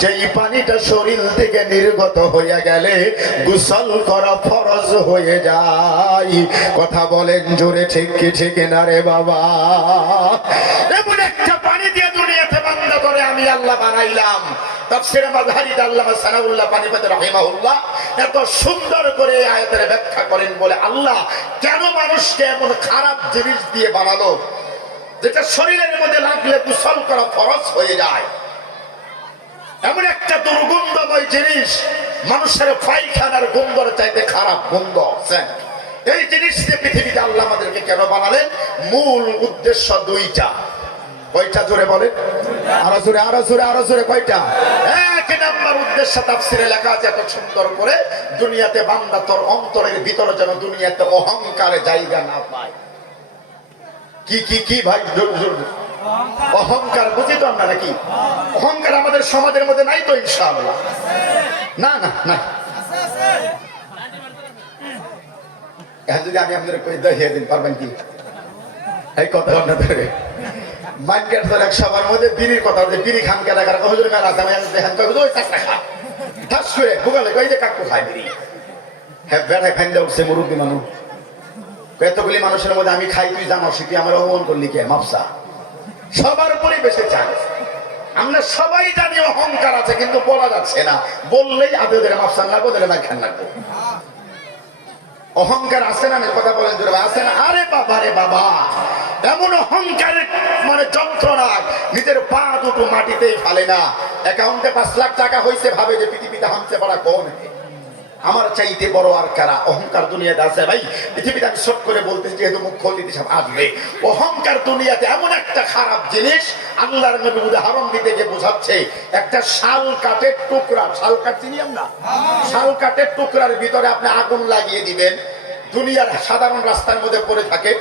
যেই পানিটা শরীর থেকে নির্গত হয়ে গেলে গোসল করা ফরজ হয়ে যায়। কথা বলেন জোরে, ঠিক কি ঠিক না রে বাবা? এমন একটা পানি দিয়ে দুনিয়াতে বান্দা করে আমি আল্লাহ বানাইলাম। তাফসীরে মাযহারিতে আল্লামা সানাউল্লাহ পানিপতি রাহিমাহুল্লাহ এত সুন্দর করে এই আয়াতের ব্যাখ্যা করেন, বলে আল্লাহ কেন মানুষকে এমন খারাপ জিনিস দিয়ে বানালো যেটা শরীরের মধ্যে লাগলে গোসল করা ফরজ হয়ে যায়। এমন একটা দুর্গন্ধময় জিনিস, মানুষের পায়খানার গন্ধর চাইতে খারাপ গন্ধ। এই জিনিসটা পৃথিবীতে আল্লাহ আমাদেরকে কেন বানালেন? মূল উদ্দেশ্য দুইটা। কয়টা জোরে বলেন? আরো জোরে, আরো জোরে, আরো জোরে। কয়টা? এক নাম্বার উদ্দেশ্য তাফসিরে লেখা আছে এত সুন্দর করে, দুনিয়াতে বান্দা তোর অন্তরের ভিতরে যেন দুনিয়াতে অহংকারে জায়গা না পায়। কি কি কি ভাই? অহংকার বুঝি তো আমরা নাকি? অহংকার আমাদের সমাজের মধ্যে নাই তো ইনশাআল্লাহ? না না না। এখন যদি আমি আপনাদের কই দেখিয়ে দিন পারবেন কি? এই কথা ধরে মাইকের ধরে এক সবার মধ্যে বিড়ির কথা, যে বিড়ি খান কেনা কারা হুজুর কার আছে, আমি দেখেন কই ওই চাচা খা ঠাস করে গুগলে কই যে কাকু খায় বিড়ি। হ্যাঁ বেড়ায় ফাইন্দা উঠছে মুরব্বী মানুষ। এতগুলি মানুষের মধ্যে আমি খাই, তুই জানো তুই আমার অপমান করলি কে? মাপসা সবার পরিবেশে চাই। আমরা সবাই জানি অহংকার আছে, কিন্তু বলা যাচ্ছে না। বললেই আদেদের মাপসান লাগবো, দিলে না খেয়াল লাগবো। অহংকার আছে না? কথা বলেন জোরে, আছে না? আরে বাবা রে বাবা, এমন অহংকারের মানে যন্ত্রণা, নিজের পা দুটো মাটিতেই ফেলে না। অ্যাকাউন্টে 5 লাখ টাকা হয়েছে, ভাবে যে পৃথিবীতে হামতে পারা কোন আমার চাইতে বড় আর কারা? অহংকার দুনিয়াতে আছে ভাই। পৃথিবীতে আমি শর্ট করে বলতেছি, যেহেতু মুখ্য অতিথি সব আসবে। অহংকার দুনিয়াতে এমন একটা খারাপ জিনিস, আল্লাহর নবী উদাহরণ দিতে গিয়ে বোঝাচ্ছে, একটা শাল কাঠের টুকরা, শাল কাঠ চিনি আমরা, শাল কাঠের টুকরার ভিতরে আপনি আগুন লাগিয়ে দিবেন, দুনিয়ার সাধারণ রাস্তার মধ্যে পড়ে থাকে।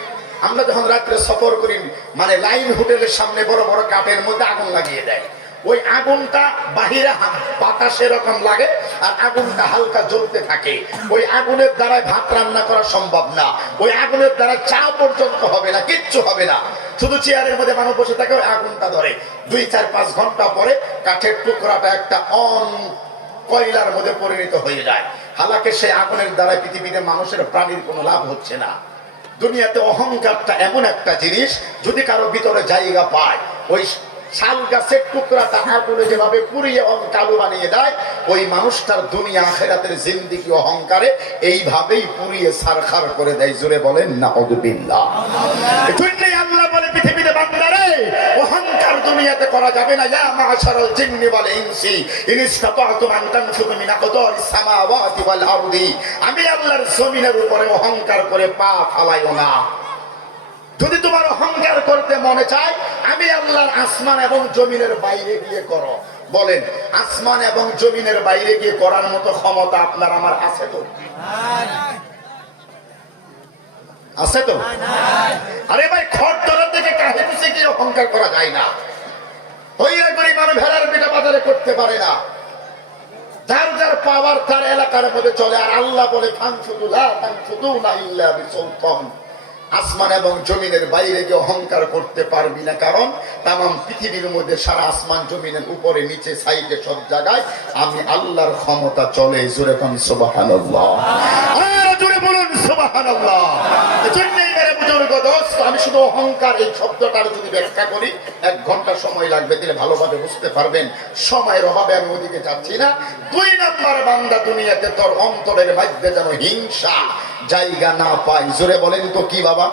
আমরা যখন রাত্রে সফর করি, মানে লাইন হোটেলের সামনে বড় বড় কাঠের মধ্যে আগুন লাগিয়ে দেয়। ওই আগুনটা বাহিরে বাতাস এরকম লাগে, আর আগুনটা হালকা জ্বলতে থাকে। ওই আগুনের দ্বারা ভাত রান্না করা সম্ভব না, ওই আগুনের দ্বারা চা পর্যন্ত হবে না, কিচ্ছু হবে না। শুধু চেয়ারের মধ্যে মানুষ বসে থাকে, ওই আগুনটা ধরে 2-4-5 ঘন্টা পরে কাঠের টুকরাটা একটা কয়লার মধ্যে পরিণত হয়ে যায়। হালাকে সেই আগুনের দ্বারা পৃথিবীতে মানুষের প্রাণীর কোনো লাভ হচ্ছে না। দুনিয়াতে অহংকারটা এমন একটা জিনিস, যদি কারো ভিতরে জায়গা পায়, ওই শাল গাছের টুকরাটা আগুনে যেভাবে পুড়িয়ে কালো বানিয়ে দেয়, ওই মানুষটার দুনিয়া আখিরাতের জিন্দেগি অহংকারে এইভাবেই পুড়িয়ে সারখার করে দেয়। জোরে বলেন নাউযুবিল্লাহ। এজন্যই আল্লাহ বলে পৃথিবীতে বান্দারে, অহংকার দুনিয়াতে করা যাবে না। ইয়া মাশারাল জিন্নি ওয়াল ইনসি ইন ইসতাতা'তুম আন তানফুযু মিন আকতারিস সামাওয়াতি ওয়াল আরদি। আমি আল্লাহর জমিনের উপরে অহংকার করে পা ফালাইও না। যদি তোমার অহংকার করতে মনে চায়, আমি আল্লাহর আসমান এবং জমিনের বাইরে গিয়ে করো। বলেন, আসমান এবং জমিনের বাইরে গিয়ে করার মতো ক্ষমতা আপনার আমার আছে তো? আছে তো? আরে ভাই, খড় ধরার থেকে কাঠে বসে গিয়ে অহংকার করা যায় না। হইয়া করে মানুষ ভেড়ার পিঠা বাজারে করতে পারে না। যার যার পাওয়ার তার এলাকার মধ্যে চলে। আর আল্লাহ বলে, ফানফুদু লা তানফুদুনা ইল্লা বিসুলতান। আসমান এবং জমিনের বাইরে গিয়ে অহংকার করতে পারবি না, কারণ তামাম পৃথিবীর মধ্যে সারা আসমান জমিনের উপরে নিচে সাইডে সব জায়গায় আমি আল্লাহর ক্ষমতা চলে। জোরে কোন সুবহানাল্লাহ, আর জোরে বলুন সুবহানাল্লাহ। এজন্যই মেরে বুজুর্গ দোস্ত, আমি শুধু অহংকার এই শব্দটার যদি ব্যাখ্যা করি 1 ঘন্টা সময় লাগবে, দিলে ভালোভাবে বুঝতে পারবেন। সময়ের অভাবে আমি ওদিকে যাচ্ছি না। 2 নাম্বার, বান্দা দুনিয়াতে তোর অন্তরের মধ্যে যেন হিংসা জায়গা না পায়। জোরে বলেন তো কি বাবা?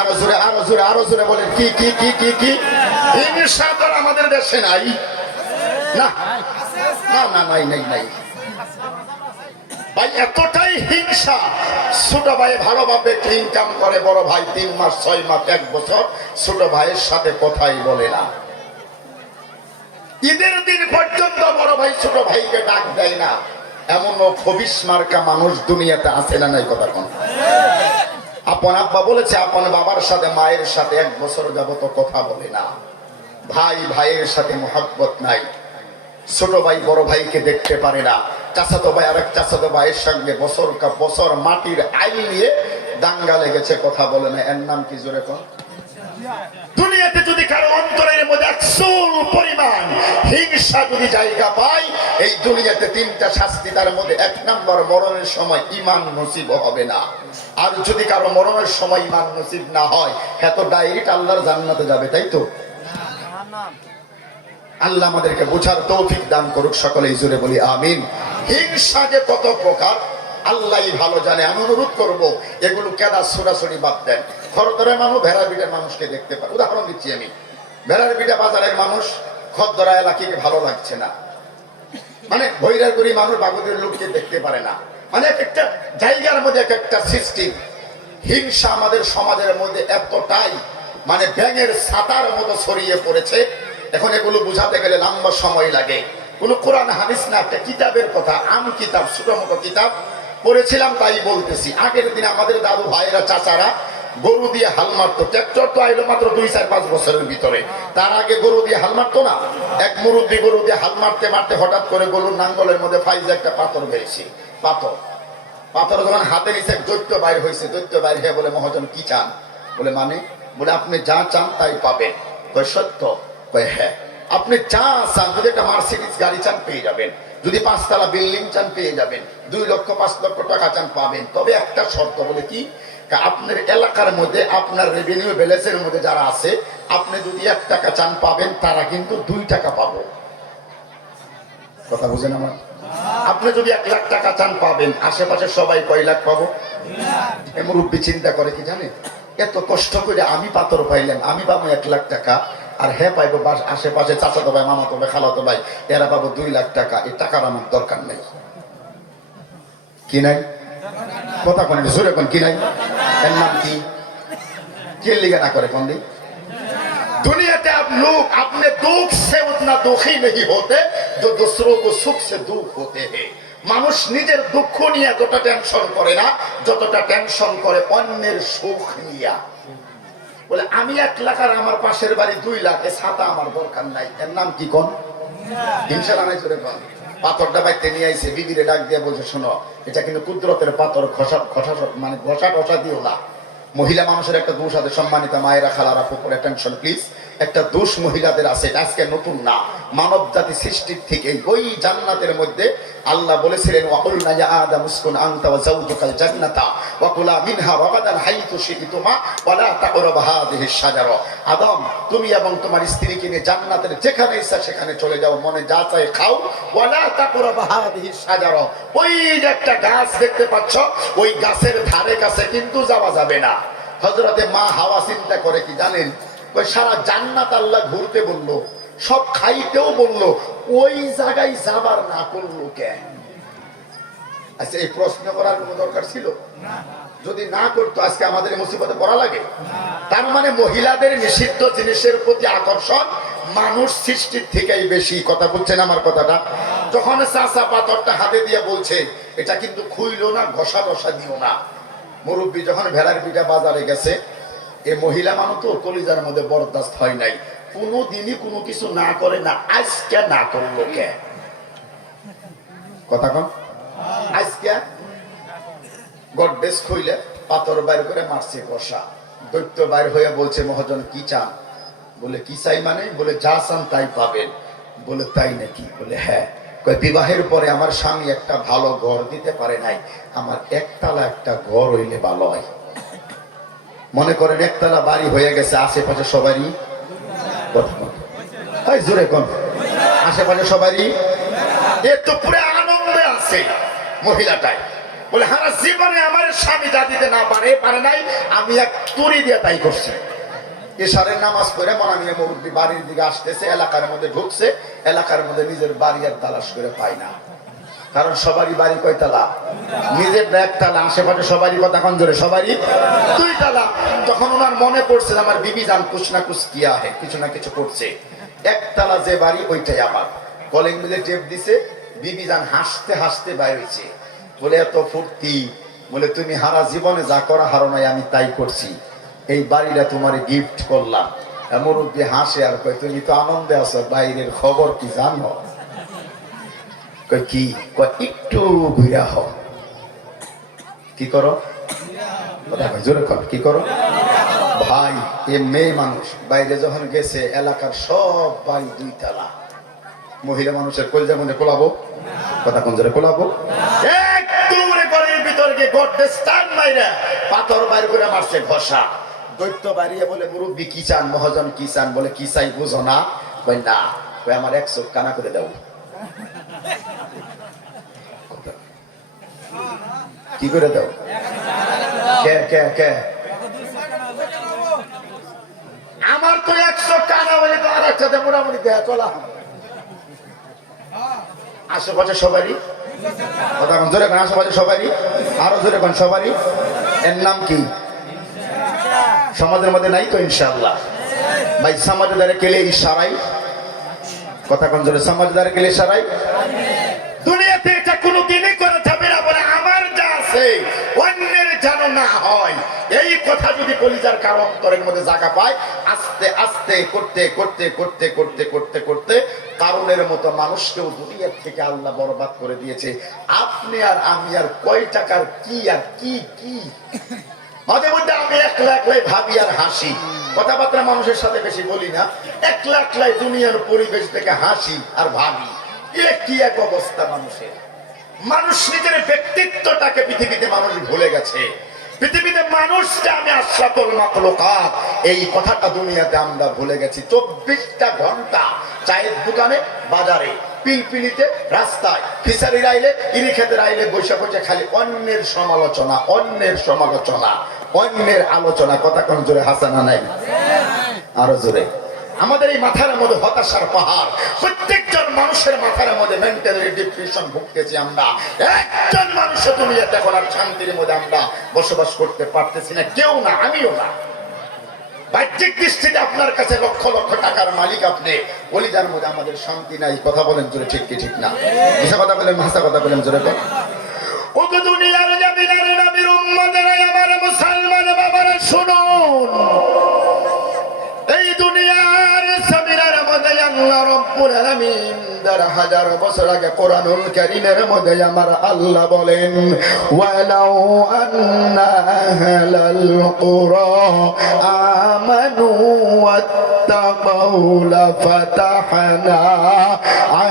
আরো জোরে, আরো জোরে, আরো জোরে বলেন। কি কি কি কি কি? হিংসা তো আমাদের দেশে নাই না, না না, নাই নাই নাই ভাই। এতটাই হিংসা, ছোট ভাই ভালোভাবে ইনকাম করে, বড় ভাই 3 মাস 6 মাস 1 বছর ছোট ভাইয়ের সাথে কথাই বলে না। ঈদের দিন পর্যন্ত বড় ভাই ছোট ভাইকে ডাক দেয় না। এমন খবিশ মার্কা মানুষ দুনিয়াতে আছে না নাই? কথা কোন? আপন আব্বা বলেছে, আপন বাবার সাথে মায়ের সাথে 1 বছর যাবত কথা বলে না। ভাই ভাইয়ের সাথে মহব্বত নাই। ছোট ভাই বড় ভাইকে দেখতে পারে না। চাচাতো ভাই আরেক চাচাতো ভাইয়ের সঙ্গে বছর কা বছর মাটির আইল নিয়ে দাঙ্গা লেগেছে, কথা বলে না। এর নাম কি? জোরে কোন? দুনিয়াতে যদি কারো অন্তরের মধ্যে 100 পরিমাণ হিংসা যদি জায়গা পায়, এই দুনিয়াতে 3টা শাস্তি। তার মধ্যে 1 নাম্বার, মরণের সময় ঈমান নসিব হবে না। আর যদি কারো মরণের সময় ঈমান নসিব না হয়, এত ডাইরেক্ট আল্লাহর জান্নাতে যাবে, তাই তো? আল্লাহ আমাদেরকে বোঝার তৌফিক দান করুক, সকলেই জোরে বলি আমিন। হিংসা যে কত প্রকার আল্লাহই ভালো জানে। আমি অনুরোধ করবো, এগুলো কেদা ছোড়াছড়ি বাদ দেন। খরদরের মানুষ ভেড়ার পিঠের মানুষকে দেখতে পারে। উদাহরণ দিচ্ছি আমি, ভেড়ার পিঠা বাজারের মানুষ খদ্দরা এলাকাকে ভালো লাগছে না, মানে ভৈরাগুড়ি মানুষ বাগুদের লোককে দেখতে পারে না। মানে এক একটা জায়গার মধ্যে এক একটা সিস্টেম। হিংসা আমাদের সমাজের মধ্যে এতটাই মানে ব্যাঙের ছাতার মতো ছড়িয়ে পড়েছে, এখন এগুলো বুঝাতে গেলে লম্বা সময় লাগে। কোন কোরআন হাদিস না, একটা কিতাবের কথা, কিতাব, ছোট মতো কিতাব পড়েছিলাম, তাই বলতেছি। আগের দিন আমাদের দাদু ভাইরা চাচারা গরু দিয়ে হাল মারতো। ট্রাক্টর তো আইলো মাত্র 2-4-5 বছরের ভিতরে, তার আগে গরু দিয়ে হাল মারতো না। এক মুরব্বী গরু দিয়ে হাল মারতে মারতে হঠাৎ করে গরুর নাঙ্গলের মধ্যে ফাইজে একটা পাথর বেরিয়েছে। পাথর যখন হাতে নিচে দৈত্য বাইর হয়েছে, দৈত্য বাইর হয়ে বলে, মহাজন কি চান? বলে মানে? বলে আপনি যা চান তাই পাবেন। কয় সত্য? কয় হ্যাঁ। আপনি যা চান, যদি একটা মার্সিডিজ গাড়ি চান পেয়ে যাবেন, যদি 5 তলা বিল্ডিং চান পেয়ে যাবেন, 2 লক্ষ 5 লক্ষ টাকা চান পাবেন, তবে একটা শর্ত। বলে কি? আপনার এলাকার মধ্যে, আপনার রেভিনিউ ব্যালেন্সের মধ্যে যারা আছে, আপনি যদি 1 টাকা চান পাবেন, তারা কিন্তু 2 টাকা পাবো। কথা বুঝেন আমার? আপনি যদি 1 লাখ টাকা চান পাবেন, আশেপাশে সবাই কয় লাখ পাবো? মুরব্বী চিন্তা করে কি জানে, এত কষ্ট করে আমি পাথর পাইলাম, আমি পাবো 1 লাখ টাকা, আর হ্যাঁ পাইবো আশেপাশে চাচাতো ভাই, মামাতো ভাই, খালাতো ভাই, এরা পাবো 2 লাখ টাকা। এই টাকার আমার দরকার নেই। কি নাই? কথা কোন জোরে কোন? কি নাই? এর নাম কি? কে লিগা না করে কোন দিন? दुनियाते आप लोग अपने दुख से उतना दुखी नहीं होते जो दूसरों को सुख से दुख होते हैं। মানুষ নিজের দুঃখ নিয়ে এতটা টেনশন করে না যতটা টেনশন করে অন্যের সুখ নিয়ে। বলে আমি 1 লাখ আর আমার পাশের বাড়ি 2 লাখ, এ ছাতা আমার দরকার নাই। এর নাম কি কোন? হিংসা নাই জোরে কোন? পাথরটা বাইতে নিয়ে আইছে, বিবিরে ডাক দিয়ে বলছে, শোনো এটা কিন্তু কুদরতের পাথর, মানে ঘষা টসা দিও না। মহিলা মানুষের একটা দোষ আছে, সম্মানিত মায়েরা, খালারা, পুকুরে টেনশন প্লিজ। একটা দোষ মহিলাদের আছে, আজকে নতুন না, মানব জাতি সৃষ্টির থেকে। ওই জান্নাতের মধ্যে আল্লাহ বলেছিলেন, ওয়াকুলনা ইয়া আদম উসকুন আনতা ওয়া যাওজুকাল জান্নাতা ওয়া কুলা মিনহা রাগাদান হাইতু শি'তুমা ওয়া লা তাকরাবা হাযিহিশ শাজারা। আদম, তুমি এবং তোমার স্ত্রীকে নিয়ে জান্নাতের যেখানে ইচ্ছা সেখানে চলে যাও, মনে যা চাই খাও। ওয়া লা তাকরাবা হাযিহিশ শাজারা, ওই যে একটা গাছ দেখতে পাচ্ছ, ওই গাছের ধারে কাছে কিন্তু যাওয়া যাবে না। হযরতে মা হাওয়া চিন্তা করে কি জানেন, ওই সারা জান্নাত আল্লাহ ঘুরতে বললো, সব খাইতেও বললো, ওই জায়গায় যাবার না করলো কেন? আচ্ছা, এই প্রশ্ন করার কোনো দরকার ছিল? যদি না করতো আজকে আমাদের মুসিবতে পড়া লাগে? তার মানে মহিলাদের নিষিদ্ধ জিনিসের প্রতি আকর্ষণ মানুষ সৃষ্টির থেকেই বেশি। কথা বুঝছেন আমার কথাটা? যখন চাচা পাথরটা হাতে দিয়ে বলছে, এটা কিন্তু খুইলো না, ঘষা টসা দিও না। মুরব্বী যখন ভেড়ার পিঠা বাজারে গেছে, এ মহিলা মানুষ তো কলিজার মধ্যে বরদাস্ত হয় নাই, কোনোদিনই কোনো কিছু না করে না। আজকে না করলো কে? কথা কন? আজকে গড্ডেস খুইলে পাথর বাইর করে মারছে ঘষা। দৈত্য বাইর হয়ে বলছে, মহাজন কি চান? বলে কি চাই মানে? বলে যা চান তাই পাবেন। বলে তাই নাকি? বলে হ্যাঁ। বিবাহের পরে আমার স্বামী একটা ভালো ঘর দিতে পারে নাই, আমার একতলা একটা ঘর হইলে ভালো হয়। মনে করেন একতলা বাড়ি হয়ে গেছে, আশেপাশে সবারই জোরে কোন? আশেপাশে সবারই একটু পুরো আনন্দে আছে মহিলাটাই। বলে হারা জীবনে আমার স্বামী যা দিতে না পারে নাই, আমি এক তুড়ি দিয়ে তাই করছি। এশারের নামাজ পড়ে মনামিয়া মুরব্বী বাড়ির দিকে আসতেছে, এলাকার মধ্যে ঢুকছে, এলাকার মধ্যে নিজের বাড়ি আর তালাশ করে পায় না। কারণ সবারই বাড়ি কয় তালা? নিজের 1 তালা, আশেপাশে সবারই কথা কন জোরে, সবারই 2 তালা। তখন ওনার মনে পড়ছে আমার বিবি জান কুছ না কুছ কিয়া হে, কিছু না কিছু করছে। 1 তালা যে বাড়ি ওইটাই আবার কলিং মিলে টেপ দিছে। বিবি জান হাসতে হাসতে বাইর হয়েছে। বলে এত ফুর্তি, বলে তুমি হারা জীবনে যা করা হারো নাই, আমি তাই করছি, এই বাড়িটা তোমার গিফট করলাম। মুরব্বী হাসে আর কয়, তুমি তো আনন্দে আছো, বাইরের খবর কি জানো? কয় কি? কয় একটু ঘুরা হ। কি করো? জোরে কর, কি করো? ভাই এ মেয়ে মানুষ বাইরে যখন গেছে, এলাকার সব বাড়ি 2 তালা। মহিলা মানুষের কলজা মনে কোলাবো? কথা কোন জোরে কোলাবো? একটু ঘরের ভিতরে গিয়ে গড়তে স্থান মাইরা পাথর বাইর করে মারছে ঘষা। দৈত্য বাড়িয়ে বলে, মুরব্বী কি চান? মহাজন কি চান? বলে কি চাই বুঝো না? কই না। কই আমার 1 চোখ কানা করে দাও। কি করে দাও? কে কে কে? আমার তো 1 চোখ কানা বলে তো আর একসাথে মোটামুটি দেয়া চলা। আশেপাশে সবারই কথা কোন জোরে কোন, আশেপাশে সবারই, আরো জোরে কোন সবারই। এর নাম কি? সমাজের মধ্যে নাই তো ইনশাআল্লাহ ভাই। সমাজদারে কেলে ইশারাই, কথা কোন জোরে, সমাজদারে কেলে ইশারাই। দুনিয়াতে এটা কোনো দিনই করা যাবে না বলে আমার যা আছে অন্যের যেন না হয়, এই কথা যদি কলিজার কারণ অন্তরের মধ্যে জায়গা পায়, আস্তে আস্তে করতে করতে করতে করতে করতে করতে কারণের মতো মানুষকেও দুনিয়ার থেকে আল্লাহ বরবাদ করে দিয়েছে। আপনি আর আমি আর কয় টাকার কি আর কি কি, মাঝে মধ্যে আমি একলা একলাই ভাবি আর হাসি, কথাবার্তা মানুষের সাথে বেশি বলি না, একলা একলাই দুনিয়ার পরিবেশ থেকে হাসি আর ভাবি, কি এক অবস্থা মানুষের। মানুষ নিজের ব্যক্তিত্বটাকে পৃথিবীতে মানুষ ভুলে গেছে। পৃথিবীতে মানুষটা আমি আশরাফুল মাখলুকাত, এই কথাটা দুনিয়াতে আমরা ভুলে গেছি। 24টা ঘন্টা চায়ের দোকানে, বাজারে, পিলপিলিতে, রাস্তায়, ফিশারির আইলে, ইরি খেতের আইলে বসে বসে খালি অন্যের সমালোচনা, অন্যের সমালোচনা, অন্যের আলোচনা। কথা কোন জোরে, হাসানা নাই আরো জোরে। আমাদের এই মাথার মধ্যে হতাশার পাহাড়, প্রত্যেকজন মানুষের মাথার মধ্যে মেন্টালি ডিপ্রেশন ভুগতেছি আমরা। একজন মানুষের দুনিয়াতে এখন আর শান্তির মধ্যে আমরা বসবাস করতে পারতেছি না, কেউ না, আমিও না। বাহ্যিক দৃষ্টিতে আপনার কাছে লক্ষ লক্ষ টাকার মালিক আপনি, কলিজার মধ্যে আমাদের শান্তি নাই। কথা বলেন জোরে, ঠিক কি ঠিক না? মিশা কথা বলেন, হাসা কথা বলেন জোরে। ও তো দুনিয়ার জমিনের নবীর উম্মতেরা, আমার মুসলমান বাবারা শুনুন, এই দুনিয়ার জমিনের মধ্যে আল্লাহ রাব্বুল আলামিন 1000 বছর আগে কোরআনুল কারীমের মধ্যে আমার আল্লাহ বলেন, ওয়ালাউ আন্না আহলাল কুরা আমানু ওয়াত্তাকাউ লাফাতাহনা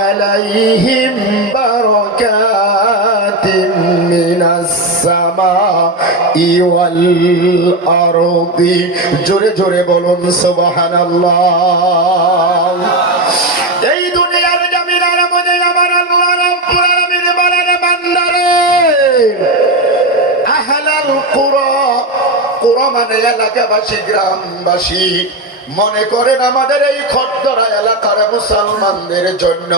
আলাইহিম বারাকাতিম মিনাস সামাই ওয়াল আরদি। জোরে জোরে বলুন সুবহানাল্লাহ। এই দুনিয়ার জমিনের মধ্যে আমার আল্লাহ রাব্বুল আলামিন বলেন, বান্দারে, আহলাল কুরা, কুরা মানে এলাকাবাসী, গ্রামবাসী, মনে করেন আমাদের এই খদ্দরা এলাকার মুসলমানদের জন্য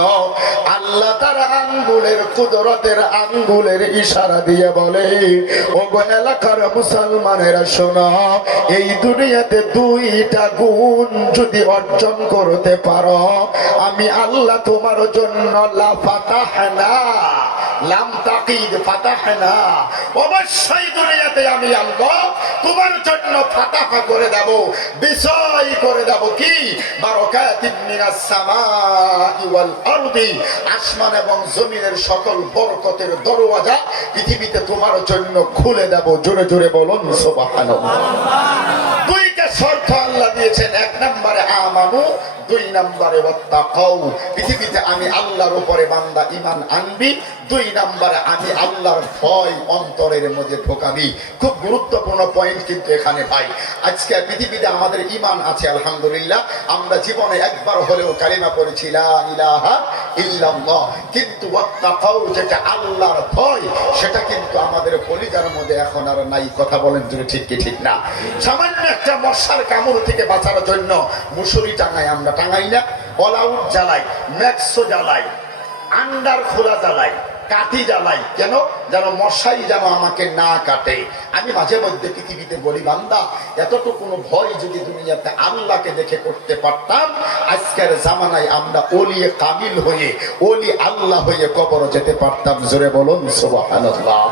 আল্লাহ তার আঙ্গুলের কুদরতের আঙ্গুলের ইশারা দিয়ে বলে, ও গো এলাকার মুসলমানেরা শোনো, এই দুনিয়াতে 2টা গুণ যদি অর্জন করতে পারো, আমি আল্লাহ তোমার জন্য লা ফাতাহনা, লাম তাকিদ ফাতাহনা, অবশ্যই দুনিয়াতে আমি আল্লাহ তোমার জন্য ফাতাহা করে দেব, বিষয় করে দেব কি, বারাকাতিন মিনাস সামাই ওয়াল আরদি, আসমান এবং জমিনের সকল বরকতের দরওয়াজা পৃথিবীতে তোমার জন্য খুলে দেব। জোরে জোরে বলুন সুবহানাল্লাহ। 2টা শর্ত আল্লাহ দিয়েছেন, 1 নম্বরে আমানু, 2 নম্বরে ওয়াত্তাকাউ। পৃথিবীতে আমি আল্লাহর উপরে বান্দা ঈমান আনবি, 2 নম্বরে আমি আল্লাহর ভয় অন্তরের মধ্যে ঢোকাবি। খুব গুরুত্বপূর্ণ পয়েন্ট কিন্তু এখানে ভাই। আজকে পৃথিবীতে আমাদের ঈমান আছে আলহামদুলিল্লাহ, আমরা জীবনে একবার হলেও কালিমা পড়েছি লা ইলাহা ইল্লাল্লাহ, কিন্তু ওয়াত্তাকাউ যেটা আল্লাহর ভয়, সেটা কিন্তু আমাদের কলিজার মধ্যে এখন আর নাই। কথা বলেন যদি ঠিক কি ঠিক না? সামান্য একটা মশার কামড় থেকে বাঁচার জন্য মুসুরি টাঙাই, আমরা টাঙাই না? অল আউট জ্বালাই, ম্যাক্সো জ্বালাই, আন্ডার খোলা জ্বালাই, কাঠি জ্বালাই, কেন? যেন মশাই যেন আমাকে না কাটে। আমি মাঝে মধ্যে পৃথিবীতে বলি, বান্দা এতটুকু ভয় যদি দুনিয়াতে আল্লাহকে দেখে করতে পারতাম, আজকের জামানায় আমরা ওলিয়ে কামিল হয়ে, ওলি আল্লাহ হয়ে কবর যেতে পারতাম। জোরে বলুন সুবহানাল্লাহ।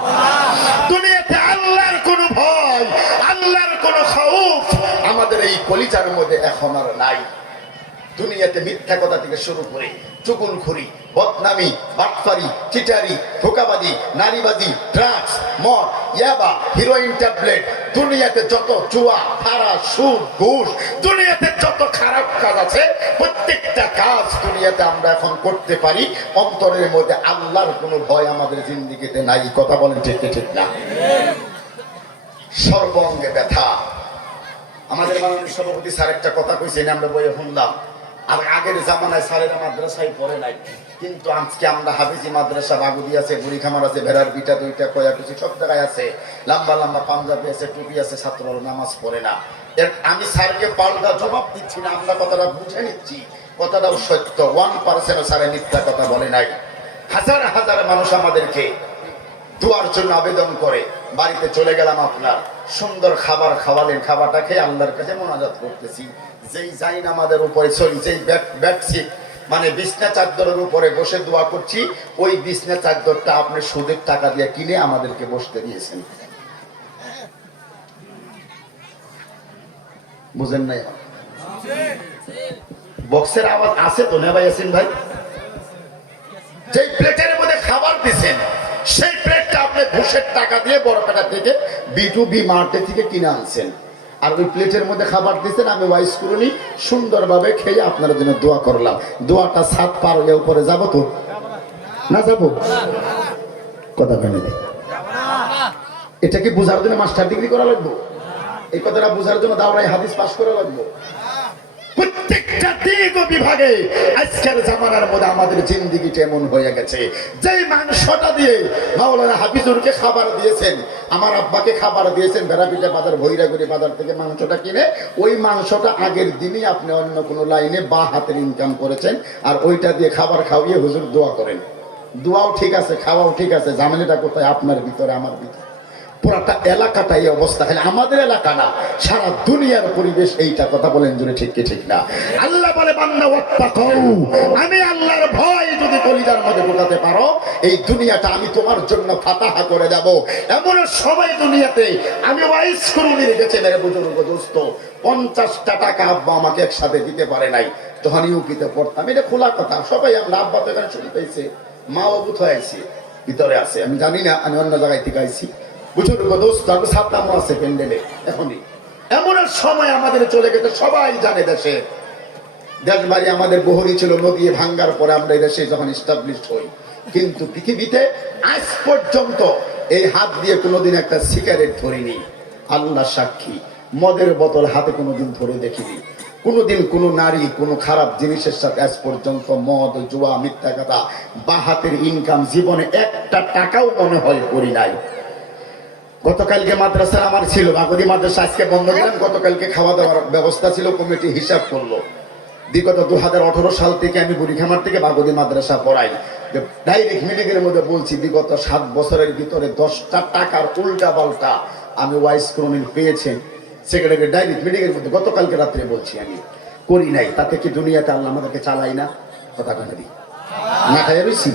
দুনিয়াতে আল্লাহর কোনো ভয়, আল্লাহর কোনো খাউফ আমাদের এই কলিজার মধ্যে এখন আর নাই। দুনিয়াতে মিথ্যা কথা থেকে শুরু করে চুগলখড়ি, বদনামি, বাটপারি, চিটারি, ধোঁকাবাজি, নারীবাজি, ড্রাগস, মদ, ইয়াবা, হিরোইন ট্যাবলেট, দুনিয়াতে যত জুয়া, ফারা, সুদ, ঘুষ, দুনিয়াতে যত খারাপ কাজ আছে, প্রত্যেকটা কাজ দুনিয়াতে আমরা এখন করতে পারি, অন্তরের মধ্যে আল্লাহর কোনো ভয় আমাদের জিন্দেগিতে নাই। কথা বলেন ঠিক ঠিক না? সর্বঙ্গে ব্যথা। আমাদের মাননীয় সভাপতি স্যার একটা কথা কইছেন, আমরা বইয়ে শুনলাম, আর আগের জামানায় স্যারেরা মাদ্রাসায় পড়ে নাই, কিন্তু আজকে আমরা হাফিজি মাদ্রাসা, বাগুদি আছে, বুড়িখামার আছে, ভেড়ার বিটা, 2টা কয়াকুচি, সব জায়গায় আছে, লম্বা লম্বা পাঞ্জাবি আছে, টুপি আছে, ছাত্ররা নামাজ পড়ে না। আমি স্যারকে পাল্টা জবাব দিচ্ছি না, আমরা কথাটা বুঝে নিচ্ছি, কথাটাও সত্য। 1% স্যারে মিথ্যা কথা বলে নাই। হাজার হাজার মানুষ আমাদেরকে দোয়ার জন্য আবেদন করে। বাড়িতে চলে গেলাম, আপনার সুন্দর খাবার খাওয়ালেন, খাবারটা খেয়ে আল্লাহর কাছে মোনাজাত করতেছি। যেই যাইন আমাদের উপরে যেই বেডশিট মানে বিছনা চাদরের উপরে বসে দোয়া করছি, ওই বিছনা চাদরটা আপনি সুদের টাকা দিয়ে কিনে আমাদেরকে বসতে দিয়েছেন। বুঝেন নাই? বক্সের আওয়াজ আছে তো না ভাই ইয়াসিন ভাই? যে প্লেটের মধ্যে খাবার দিছেন, সেই প্লেটটা আপনি ঘুষের টাকা দিয়ে বড়কাটা থেকে B2B মার্টে থেকে কিনে আনছেন, আর ওই প্লেটের মধ্যে খাবার দিচ্ছেন। আমি ওয়াইস করুনি, সুন্দরভাবে খেয়ে আপনার জন্য দোয়া করলাম। দোয়াটা 7 পার হয়ে উপরে যাবো তো না যাবো? কথা কেন? এটা কি বোঝার জন্য মাস্টার ডিগ্রি করা লাগবে? এই কথাটা বোঝার জন্য দাওরাই হাদিস পাস করা লাগবে? প্রত্যেকটা দিক ও বিভাগে আজকের জামানার মধ্যে আমাদের জিন্দেগিটা এমন হয়ে গেছে, যে মাংসটা দিয়ে মাওলানা হাফিজুরকে খাবার দিয়েছেন, আমার আব্বাকে খাবার দিয়েছেন, বেড়াপিটা বাজার ভৈরাগুড়ি বাজার থেকে মাংসটা কিনে, ওই মাংসটা আগের দিনই আপনি অন্য কোনো লাইনে বা হাতের ইনকাম করেছেন, আর ওইটা দিয়ে খাবার খাওয়িয়ে হুজুর দোয়া করেন। দোয়াও ঠিক আছে, খাওয়াও ঠিক আছে, ঝামেলাটা কোথায়? আপনার ভিতরে, আমার ভিতরে। পুরাটা এলাকাটা এই অবস্থা, খালি আমাদের এলাকা না, সারা দুনিয়ার পরিবেশ এইটা। কথা বলেন জোরে, ঠিক কি ঠিক না? আল্লাহ বলে বান্দা ওয়াত্তাকাউ, আমি আল্লাহর ভয় যদি কলিজার মধ্যে ঢোকাতে পারো, এই দুনিয়াটা আমি তোমার জন্য ফাতাহা করে দেব। এমন সময় দুনিয়াতে আমি ওয়াইস করুনি রেখেছে মেরে বুজুর্গ দোস্ত, 50টা টাকা আব্বা আমাকে একসাথে দিতে পারে নাই, তখন ইউপিতে পড়তাম। এটা খোলা কথা, সবাই আমরা, আব্বা তো এখানে শুনতে পাইছে, মা বাবু তো আইছি ভিতরে আছে, আমি জানি না, আমি অন্য জায়গায় থেকে আইছি। বুঝুর্গ দোস্ত, আমি সাবধান আছে প্যান্ডেলে এখনই। এমন সময় আমাদের চলে গেছে, সবাই জানে দেশে দেশ বাড়ি আমাদের বহরি ছিল, নদী ভাঙ্গার পরে আমরা এই দেশে যখন এস্টাবলিশড হই। কিন্তু পৃথিবীতে আজ পর্যন্ত এই হাত দিয়ে কোনোদিন একটা সিগারেট ধরিনি, আল্লাহ সাক্ষী। মদের বোতল হাতে কোনোদিন ধরে দেখিনি, কোনোদিন কোনো নারী কোনো খারাপ জিনিসের সাথে আজ পর্যন্ত মদ, জুয়া, মিথ্যা কথা, বা হাতের ইনকাম জীবনে একটা টাকাও মনে হয় করি নাই। গতকালকে মাদ্রাসা আমার ছিল, বাগদি মাদ্রাসা আজকে বন্ধ দিলাম। গতকালকে খাওয়া দাওয়ার ব্যবস্থা ছিল, কমিটি হিসাব করলো। বিগত 2018 সাল থেকে আমি বুড়িখামার থেকে বাগদি মাদ্রাসা পড়াই। ডাইরেক্ট মিটিংয়ের মধ্যে বলছি, বিগত 7 বছরের ভিতরে 10টা টাকার উল্টা পাল্টা আমি ওয়াইস ক্রমিল পেয়েছেন। সেক্রেটারি ডাইরেক্ট মিটিংয়ের মধ্যে গতকালকে রাত্রে বলছি, আমি করি নাই। তাতে কি দুনিয়াতে আল্লাহ আমাদেরকে চালাই না? কথা কেন দিই না খাই রয়েছি?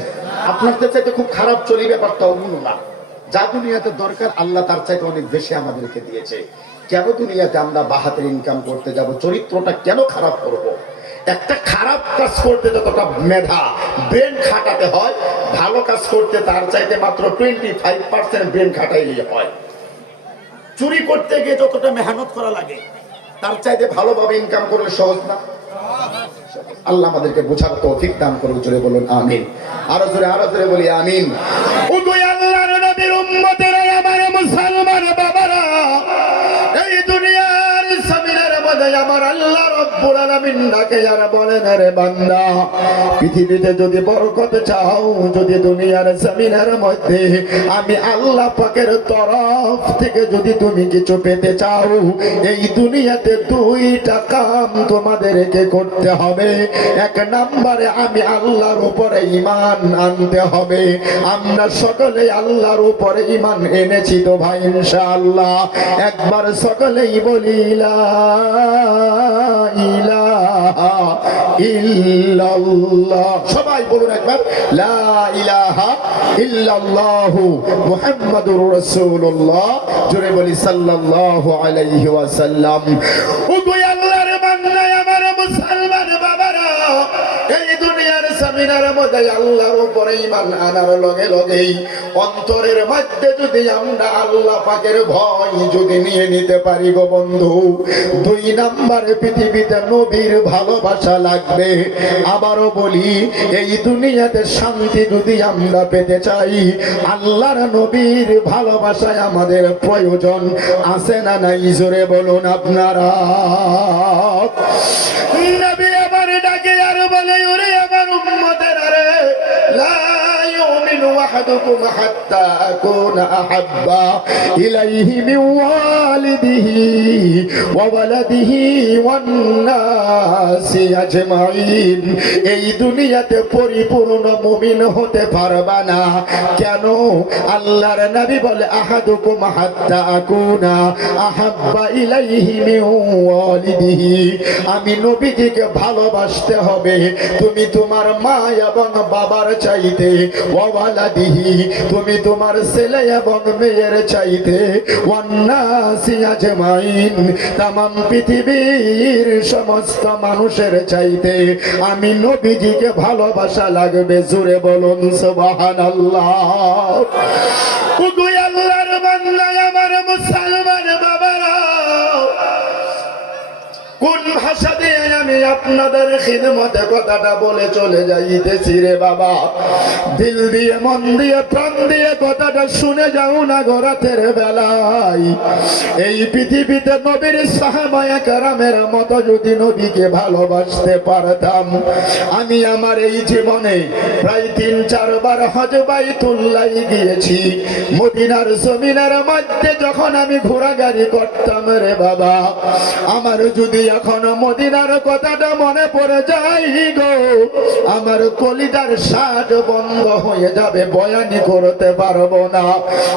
আপনাদের চাইতে খুব খারাপ চলি, ব্যাপারটা অমূল না। যা দুনিয়াতে দরকার আল্লাহ তার চাইতে অনেক বেশি আমাদেরকে দিয়েছে। কেন দুনিয়াতে আমরা বাহাতের ইনকাম করতে যাব? চরিত্রটা কেন খারাপ করব? একটা খারাপ কাজ করতে যতটা মেধা ব্রেন খাটাতে হয়, ভালো কাজ করতে তার চাইতে মাত্র 25% ব্রেন খাটাইলে হয়। চুরি করতে গিয়ে যতটা মেহনত করা লাগে, তার চাইতে ভালোভাবে ইনকাম করলে সহজ না? আল্লাহ আমাদেরকে বোঝার তৌফিক দান করুন। জোরে বলুন আমিন। আরো জোরে বলি আমিন। আল্লাহর নবীর উম্মতেরা, আমার মুসলমান বাবারা, এই দুনিয়ার জমিনের মধ্যে আমার আল্লাহ রব্বুল আলামিন ডাকে আর বলেন, রে বান্দা, পৃথিবীতে যদি বরকত চাও, যদি দুনিয়ার জমিনের মধ্যে আমি আল্লাহ পাকের তরফ থেকে যদি তুমি কিছু পেতে চাও, এই দুনিয়াতে 2টা কাম তোমাদেরকে করতে হবে। 1 নম্বরে আমি আল্লাহর উপরে ঈমান আনতে হবে। আমরা সকলে আল্লাহর উপরে ঈমান এনেছি তো ভাই ইনশাআল্লাহ? একবার সকলেই বলি লা ইলাহা ইল্লাল্লাহ। সবাই বলুন একবার, লা ইলাহা ইল্লাল্লাহু মুহাম্মাদুর রাসূলুল্লাহ। জোরে বলি সাল্লাল্লাহু আলাইহি ওয়াসাল্লাম। ও গো আল্লাহর বান্দা, আমার মুসলমান বাবারা, এই দুনিয়ার জমিনের মধ্যে আল্লাহর উপরে ঈমান আনার লগে লগেই অন্তরের মধ্যে যদি আমরা আল্লাহ পাকের ভয় যদি নিয়ে নিতে পারি গো বন্ধু, 2 নম্বরে পৃথিবীতে নবীর ভালোবাসা লাগবে। আবারও বলি, এই দুনিয়াতে শান্তি যদি আমরা পেতে চাই, আল্লাহর নবীর ভালোবাসায় আমাদের প্রয়োজন আছে না নাই? জোরে বলুন আপনারা। নবী আমার ডাকে আর বলে, ওরে আমার উম্মতেরা রে, লা ইউমিনু আহাদুকুম হাত্তা আকুনা আহাব্বা ইলাইহি মিন ওয়ালিদিহি ওয়া ওয়ালাদিহি ওয়ান নাসি আজমাইন। এই দুনিয়াতে পরিপূর্ণ মুমিন হতে পারবা না। কেন? আল্লাহর নবী বলে আহাদুকুম হাত্তা আকুনা আহাব্বা ইলাইহি মিন ওয়ালিদিহি। আমি নবীজিকে ভালোবাসতে হবে তুমি তোমার মা এবং বাবার চাইতে, ওয়া ওয়ালাদিহি তুমি তোমার ছেলে এবং মেয়ের চাইতে, ওয়ান নাসি আজমাইন তামাম পৃথিবীর সমস্ত মানুষের চাইতে আমি নবীজিকে ভালোবাসা লাগবে। জোরে বলুন সুবহানাল্লাহ। ওগো আল্লাহর বান্দা আমার মুসলমান বাবারা, কোন ভাষা দিয়ে আমি আপনাদের খিদমতে কথাটা বলে চলে যাইতেছি রে বাবা। দিল দিয়ে মন দিয়ে প্রাণ দিয়ে কথাটা শুনে যাও না গো রাতের বেলায়। এই পৃথিবীতে নবীর সাহাবায়ে কেরামের মতো যদি নবীকে ভালোবাসতে পারতাম, আমি আমার এই জীবনে প্রায় ৩-৪ বার হজ বাইতুল্লাহ গিয়েছি। মদিনার জমিনের মধ্যে যখন আমি ঘোরাঘুরি করতাম রে বাবা, আমার যদি এখনো মদিনার কথাটা মনে পড়ে যায় গো, আমার কলিজার শ্বাস বন্ধ হয়ে যাবে, বয়ানি করতে পারবো না।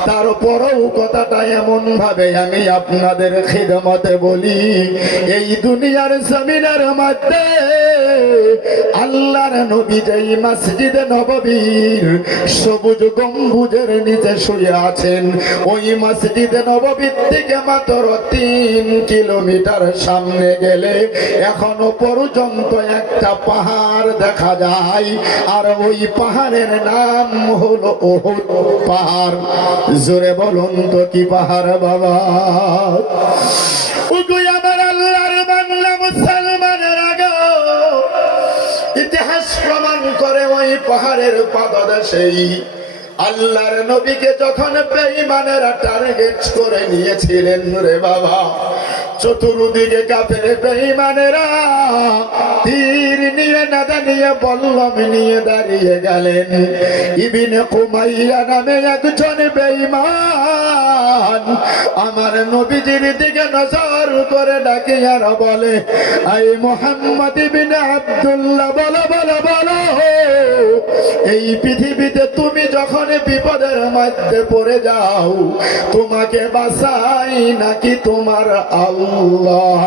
তারপরেও কথাটা এমন ভাবে আমি আপনাদের খিদমতে বলি। এই দুনিয়ার জমিনের মধ্যে আল্লাহর নবী যেই মসজিদে নববীর সবুজ গম্বুজের নিচে শুয়ে আছেন, ওই মসজিদে নববীর থেকে মাত্র ৩ কিলোমিটার সামনে গেলে এখনো পর্যন্ত একটা পাহাড় দেখা যায়, আর ওই পাহাড়ের নাম হলো উহুদ পাহাড়। জোরে বলুন তো কি পাহাড় বাবা? ওগো আমার আল্লাহর বান্দা মুসলমানের আগে ইতিহাস প্রমাণ করে ওই পাহাড়ের পাদদেশেই আল্লাহর নবীকে যখন বেঈমানেরা টার্গেট করে নিয়েছিলেন রে বাবা, চতুর্দিকে কাফের বেঈমানেরা তীর নিয়ে নাদা নিয়ে বল্লম নিয়ে দাঁড়িয়ে গেলেন। ইবনে কুমাইয়া নামে একজন বেঈমান আমার নবীজির দিকে নজর করে ডাকে আর বলে, আই মুহাম্মদ ইবনে আব্দুল্লাহ, বলো বলো বলো, এই পৃথিবীতে তুমি যখন বিপদের মধ্যে পড়ে যাও তোমাকে বাঁচাই নাকি তোমার আল্লাহ?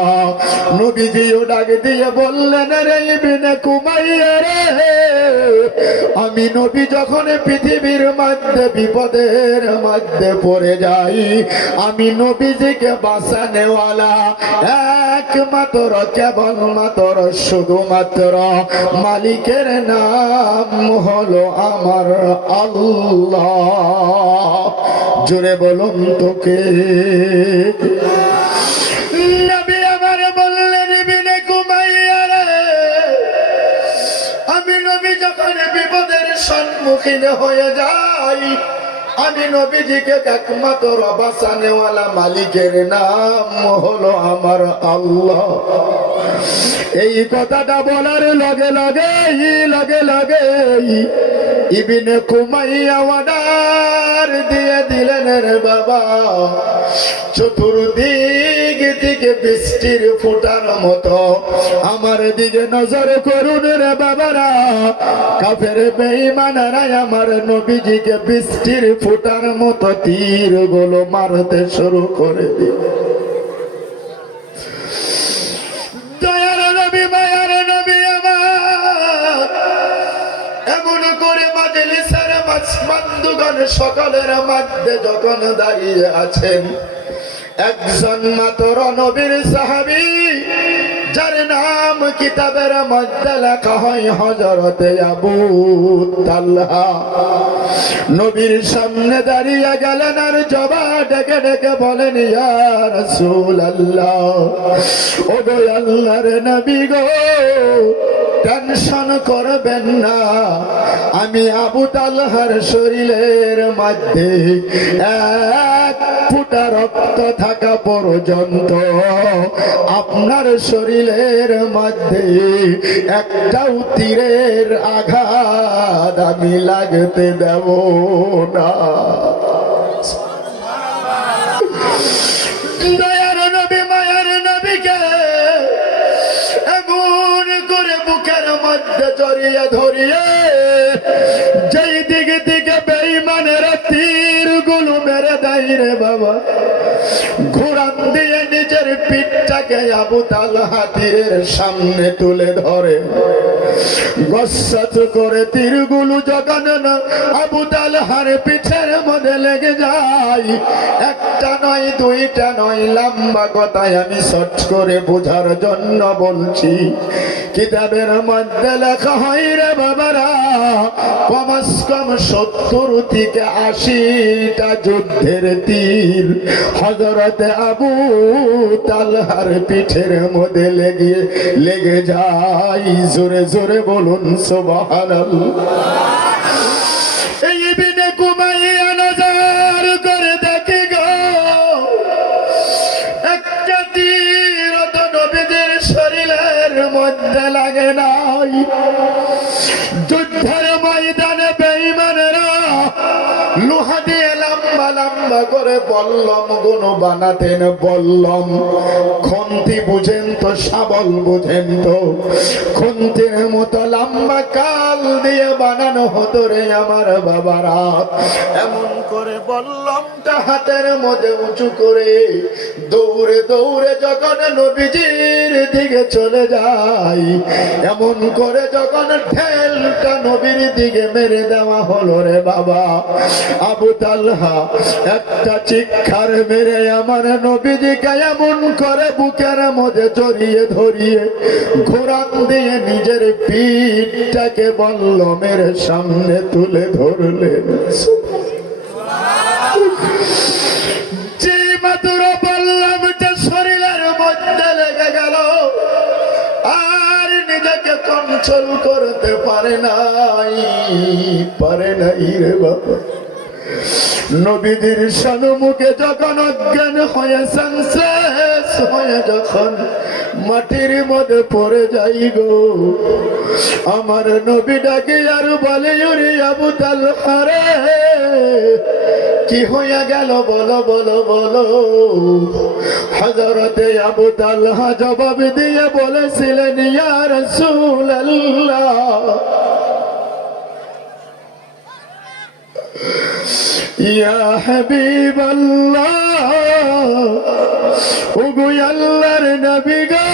নবীজিও ডাক দিয়ে বললেন, রে ইবনে কুমাইয়া রে, আমি নবী যখন পৃথিবীর মধ্যে বিপদের মধ্যে পড়ে যাই, আমি নবীজিকে বাঁচানেওয়ালা একমাত্র কেবলমাত্র শুধুমাত্র মালিকের নাম হলো আমার আল্লাহ। জোরে বলুন তোকে। নবী আমার বললেন, ইবনে কুমাইয়া রে, আমি নবী যখন বিপদের সম্মুখীন হয়ে যাই, আমি নবীজিকে একমাত্র বাঁচানেওয়ালা মালিকের নাম হলো আমার আল্লাহ। এই কথাটা বলার লগে লগে ইবনে কুমাইয়া অর্ডার দিয়ে দিলেন রে বাবা, চতুর্দিক থেকে বৃষ্টির ফোঁটার মতো আমার দিকে নজর করুন রে বাবারা। কাফের বেঈমানেরা আমার নবীজিকে বৃষ্টির ফোঁটার মতো তীর গুলো মারতে শুরু করে দিল। দয়ার নবী, মায়ার নবী আমার এমন করে মাজলিসের বন্ধুগণ সকলের মধ্যে যখন দাঁড়িয়ে আছেন, একজন মাত্র নবীর সাহাবী যার নাম কিতাবের মধ্যে লেখা হয় হযরতে আবু তালহা, নবীর সামনে দাঁড়িয়ে গেলেন আর জবা ডেকে ডেকে বলেন, ইয়া রাসূলুল্লাহ, ও গো আল্লাহর নবী গো, টেনশন করবেন না, আমি আবু তালহার শরীরের মধ্যে এক ফোঁটা রক্ত থাকা পর্যন্ত আপনার শরীরের মধ্যে একটাও তীরের আঘাত আমি লাগতে দেব না। দয়ার নবী মায়ার নবীকে এমন করে বুকের মধ্যে জড়িয়ে ধরিয়ে যেই দিকে দিকে বেঈমানেরা তীরগুলো মেরে দেয় রে বাবা, ঘোরান দিয়ে নিজের পিঠটাকে আবু তালহা তীরের সামনে তুলে ধরে। গসাচ করে তীরগুলো যখন আবু তালহার পিঠের মধ্যে লেগে যায়, একটা নয় দুইটা নয়, লম্বা কথায় আমি শর্ট করে বোঝার জন্য বলছি। কিতাবের মধ্যে লেখা হয় রে বাবারা, কমস কম 70 থেকে 80টা যুদ্ধের তীর হযরতে আবু তালহার পিঠের মধ্যে লেগে যায়। জোরে জোরে বলুন সুবহানাল্লাহ। এই বিনে কুমাইয়া নজর করে দেখে গো, একটা তীর তো নবীদের শরীরের মধ্যে লাগে নাই। যুদ্ধের ময়দানে বেঈমানেরা লোহা দিয়ে লম্বা লম্বা করে বল্লম গুলো বানাতেন। বল্লম খন্তি বুঝেন তো, শাবল বুঝেন তো, খন্তির মতো লম্বা কাল দিয়ে বানানো হতো রে আমার বাবারা। এমন করে বল্লমটা হাতের মধ্যে উঁচু করে দৌড়ে দৌড়ে যখন নবীজির দিকে চলে যায়, এমন করে যখন ঢেলটা নবীর দিকে মেরে দেওয়া হলো রে বাবা, আবু তালহা একটা চিৎকার মেরে আমার নবীজিকে এমন করে বুকের মধ্যে জড়িয়ে ধরিয়ে ঘোরান দিয়ে নিজের পিঠটাকে বল্লমের সামনে তুলে ধরলেন। যে মাত্র বল্লমটা শরীরের মধ্যে লেগে গেল, আর নিজেকে কন্ট্রোল করতে পারে নাই রে বাবা। নবীদের সম্মুখে যখন অজ্ঞান হয়েছেন, শেষ হয়ে যখন মাটির মধ্যে পড়ে যাই গো, আমার নবী ডাকে আর বলে, ওরে আবু তালহা রে, কি হয়ে গেল বলো বলো বলো। হযরতে আবু তালহা জবাব দিয়ে বলেছিলেন, ইয়া রাসূলুল্লাহ, ইয়া হাবিবাল্লাহ, ওগো আল্লাহর নবী গো,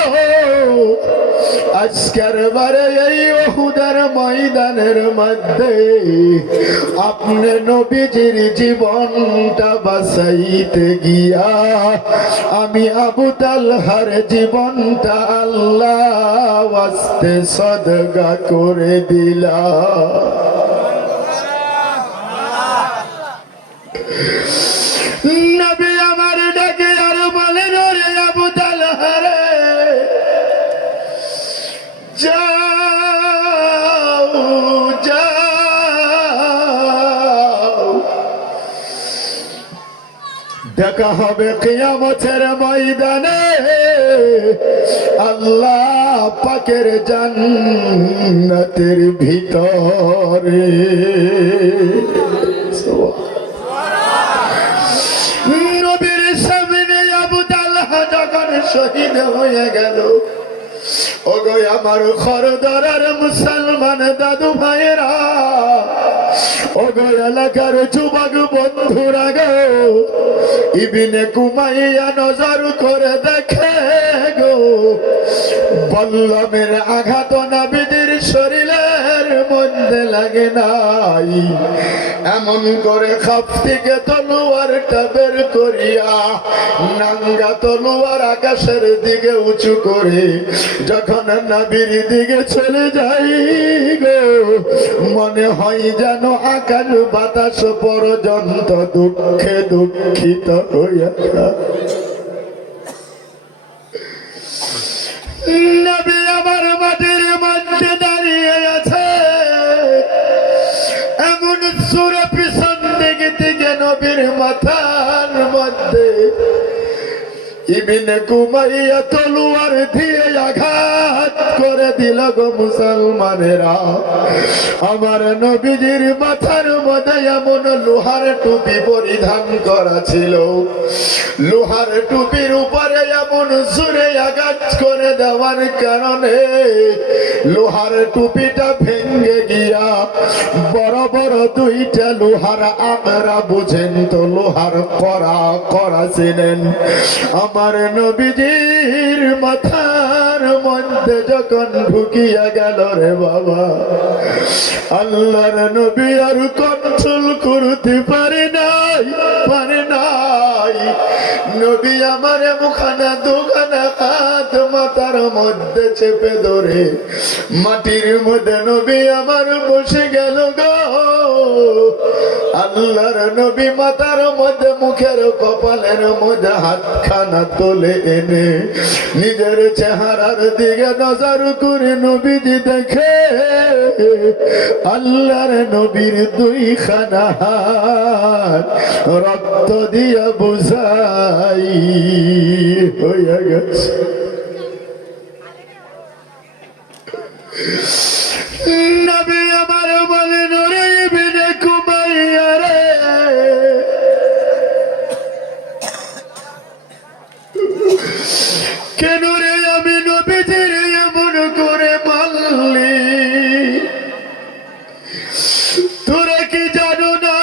আজকের বারে এই উহুদের ময়দানের মধ্যে আপনি নবীজির জীবনটা বাঁচাইতে গিয়া আমি আবু তালহার জীবনটা আল্লাহ ওয়াস্তে সদকা করে দিলাম। নবী আমার ডাকে আর বলেন, ওরে আবু তালহা রে, যাও যাও, দেখা হবে কিয়ামতের ময়দানে আল্লাহ পাকের জান্নাতের ভিতরে। নবীর সামনে আবু তালহা যখন শহীদ হয়ে গেল, ওগো আমার খরদরার মুসলমান দাদু ভাইরা, ওগো এলাকার যুবক বন্ধুরা গো, ইবনে কুমাইয়া নজর করে দেখে গো, বল্লমের আঘাত নবীদের শরীরের মধ্যে লাগে নাই। এমন করে খাপ থেকে তলোয়ারটা বের করিয়া নাঙ্গা তলোয়ার আকাশের দিকে উঁচু করে যখন নবীর দিকে চলে যাই গো, মনে হয় যেন আকাশ বাতাস পর্যন্ত দুঃখে দুঃখিত হইয়া। নবী আমার মাটির মধ্যে ইবনে কুমাইয়া তলোয়ার দিয়ে আঘাত করে দিল গো মুসলমানেরা। আমার নবীজির মাথার মধ্যে এমন লোহার টুপি পরিধান করা ছিল, লোহার টুপির উপরে এমন জোরে আঘাত করে দেওয়ার কারণে লোহার টুপিটা ভেঙে গিয়া বড় বড় দুইটা লোহার আকরা, বুঝেন তো লোহার করা করা ছিলেন। আমার নবীজির মাথার মধ্যে যখন ঢুকিয়া গেল রে বাবা, আল্লাহর নবী আর কন্ট্রোল করতে পারে নাই। নবী আমার মুখানা দুখানা হাত মাথার মধ্যে চেপে ধরে মাটির মধ্যে নবী আমার বসে গেল গো। আল্লাহর নবী মাথার মধ্যে মুখের কপালের মধ্যে হাতখানা তুলে এনে নিজের চেহারার দিকে নজর করে নবীজি দেখে আল্লাহর নবীর দুইখানা হাত রক্ত দিয়া বুঝাই হইয়া গেছে। নবী আমার বলেন ওরে ইবনে কুমাইয়া রে, কেন রে আমি নবীজির এমন করে মারলি? তোরা কি জানো না,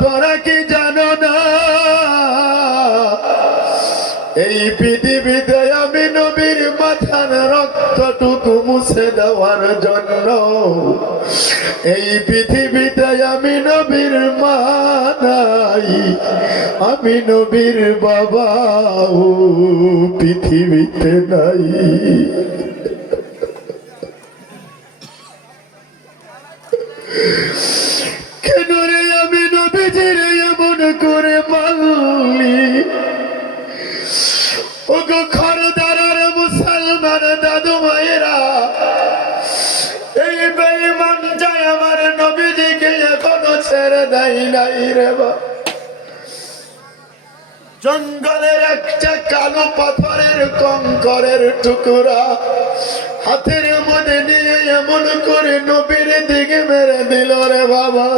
তোরা কি জানো না এই পৃথিবীতে আমি নবীর মাথার রক্তটুকু মুছে দেওয়ার জন্য এই পৃথিবীতে আমি নবীর মা নাই, আমি নবীর বাবাও পৃথিবীতে নাই। কেন রে আমি নবীজির এমন করে মারলি? ওগো খরদারার মুসলমান দাদু ভাইয়েরা, এই বেঈমান যায় আমার নবীজিকে এখনো ছেড়ে দেয় নাই রে বাবা। জঙ্গলের একটা কালো পাথরের কঙ্করের টুকরা হাতের মধ্যে নিয়ে এমন করে নবীর দিকে মেরে দিল রে বাবা।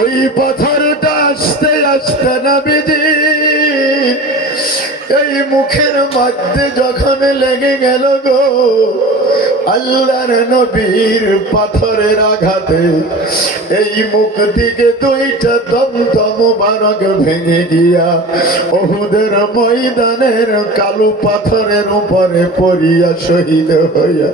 ওই পাথরটা আস্তে আস্তে নবীজি এই মুখের মধ্যে যখন লেগে গেল গো, আল্লাহর নবীর পাথরের আঘাতে এই মুখ দিকে দুইটা দন্ত মুবারক ভেঙে গিয়া উহুদের ময়দানের কালো পাথরের উপরে পড়িয়া শহীদ হইয়া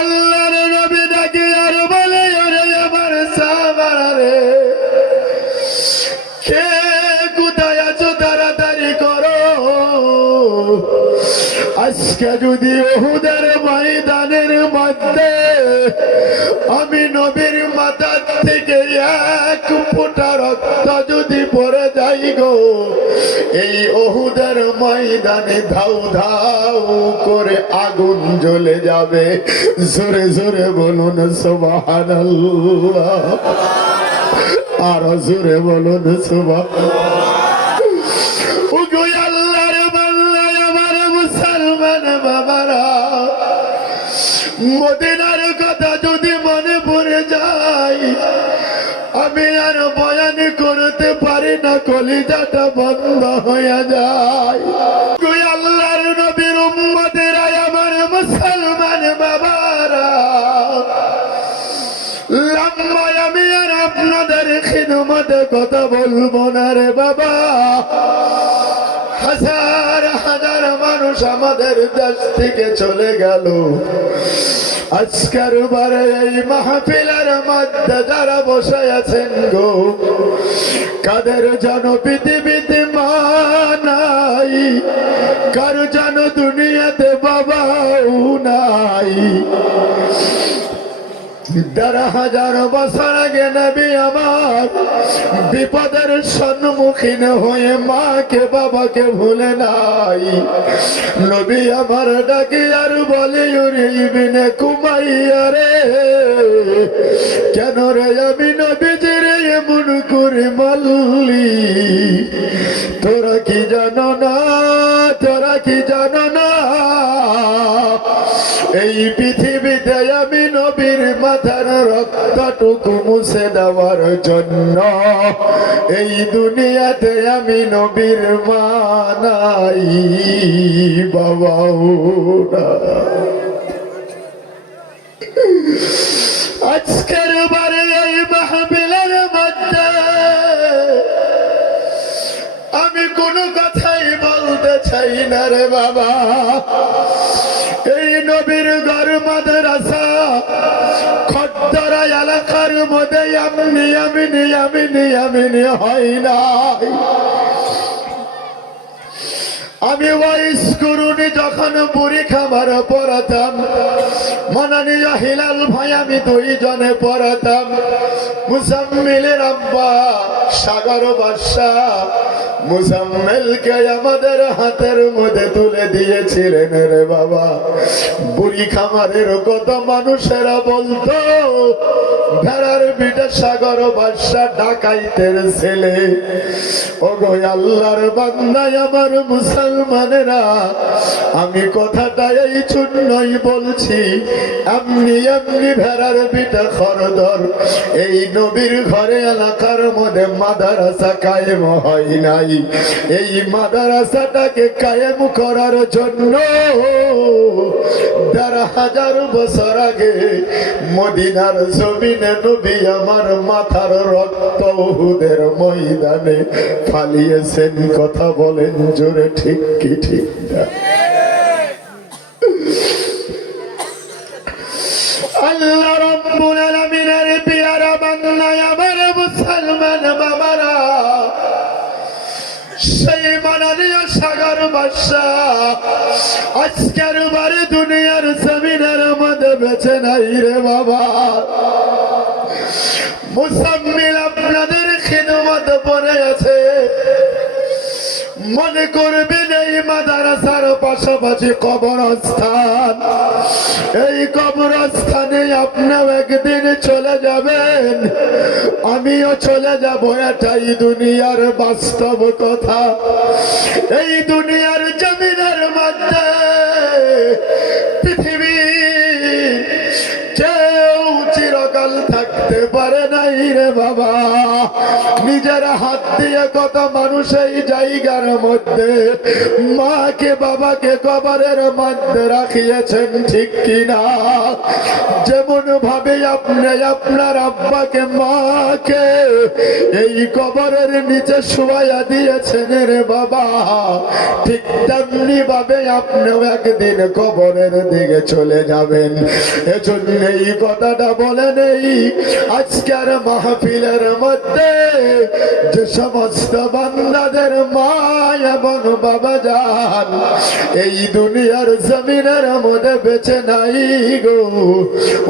আল্লাহর নবী ডাকে আর বলে ওরে আমার সাহাবারা রে, কে কোথায় আছো তাড়াতাড়ি করো। আজকে যদি উহুদের ময়দানের মধ্যে আমি নবীর মাথা থেকে এক ফোঁটা রক্ত যদি পড়ে যাই গো, এই উহুদের ময়দানে ধাউ ধাউ করে আগুন জ্বলে যাবে। জোরে জোরে বলুন সুবহানাল্লাহ, আর জোরে বলুন সুবহানাল্লাহ। আল্লাহর বান্দা আমার মুসলমান বাবারা, মদিনার কথা যদি মনে পড়ে যায় আমি আর বয়ান করতে পারি না, কলিজাটা বন্ধ হয়ে যায়। আল্লাহর নবীর উম্মতেরা আমার মুসলমান বাবারা, লম্বায় আমি আর আপনাদের খিদমতে কথা বলবো না রে বাবা। হাজার হাজার মানুষ আমাদের দেশ থেকে চলে গেল। আজকের বারে এই মাহফিলের মধ্যে যারা বসে আছেন গো, কাদের যেন পৃথিবীতে মা নাই, কারো যেন দুনিয়াতে বাবাও নাই। 1,500 বছর আগে নবী আমার বিপদের সম্মুখীন হয়ে মাকে বাবাকে ভুলে নাই। নবী আমার ডাকে আর বলে ওরে ইবনে কুমাইয়া রে, কেন রে আমি নবীজির এমন করে মারলি? তোরা কি জানো না, তোরা কি জানো না, এই পৃথিবীতে আমি নবীর মাথার রক্তটুকু মুছে দেওয়ার জন্য এই দুনিয়াতে আমি নবীর মা নাই, বাবাও না। আজকের বারে এই মাহফিলের মধ্যে আমি কোনো কথাই বলতে চাই না রে বাবা। এই নবীর ঘর মাদ্রাসা খদ্দরা এলাকার মধ্যে আমিনি হয় না। আমি ওয়াইস গুরুনি যখন বুড়ি খাবার পড়াতাম, মাননীয় হিলাল ভাই আমি 2 জনে পড়াতাম। মুজাম্মিলের আব্বা সাগর বাদশাহ মুজাম্মেলকে আমাদের হাতের মধ্যে তুলে দিয়েছিলেন রে বাবা। বুড়ি খামারের কত মানুষেরা বলতো ভেড়ার বিটা সাগর বাদশাহ ডাকাইতের ছেলে। ওগো আল্লাহর বান্দায় আমার মুসলমানেরা, আমি কথাটা এই জন্যই বলছি, এমনি এমনি ভেড়ার বিটা খরদর এই নবীর ঘরে এলাকার মধ্যে মাদ্রাসা কায়েম হয় নাই। এই মাদ্রাসাটাকে কায়েম করার জন্য 1,500 বছর আগে মদিনার জমিনে নবী আমার মাথার রক্ত উহুদের ময়দানে ফালিয়েছেন। কথা বলেন জোরে, ঠিক কি ঠিক না? আল্লাহ রাব্বুল আলামিনের পিয়ারা বান্দা আমার মুসলমান বাবারা, সেই মাননীয় সাগর বাদশাহ আজকের বারে দুনিয়ার জমিনের মধ্যে বেঁচে নাই রে বাবা। মুসাম্মিল আপনাদের খিদমত পড়ে আছে। মনে করবেন এই মাদ্রাসার পাশাপাশি কবরস্থান, এই কবরস্থানে আপনিও একদিন চলে যাবেন, আমিও চলে যাব। এটাই দুনিয়ার বাস্তব কথা। এই দুনিয়ার জমিনের মধ্যে পৃথিবী কেউ চিরকাল থাকতে পারে নাই রে বাবা। নিজের হাত দিয়ে কত মানুষ এই জায়গার মধ্যে মাকে বাবাকে কবরের মধ্যে রাখিয়েছেন, ঠিক কিনা? যেমন ভাবে আপনি আপনার আব্বাকে মাকে এই কবরের নিচে শুয়াইয়া দিয়েছেন রে বাবা, ঠিক তেমনি ভাবে আপনিও একদিন কবরের দিকে চলে যাবেন। এজন্য এই কথাটা বলে নেই আজকের মাহফিলের মধ্যে যে সমস্ত বান্দাদের মা এবং বাবা যান এই দুনিয়ার জমিনের মধ্যে বেঁচে নাই গো,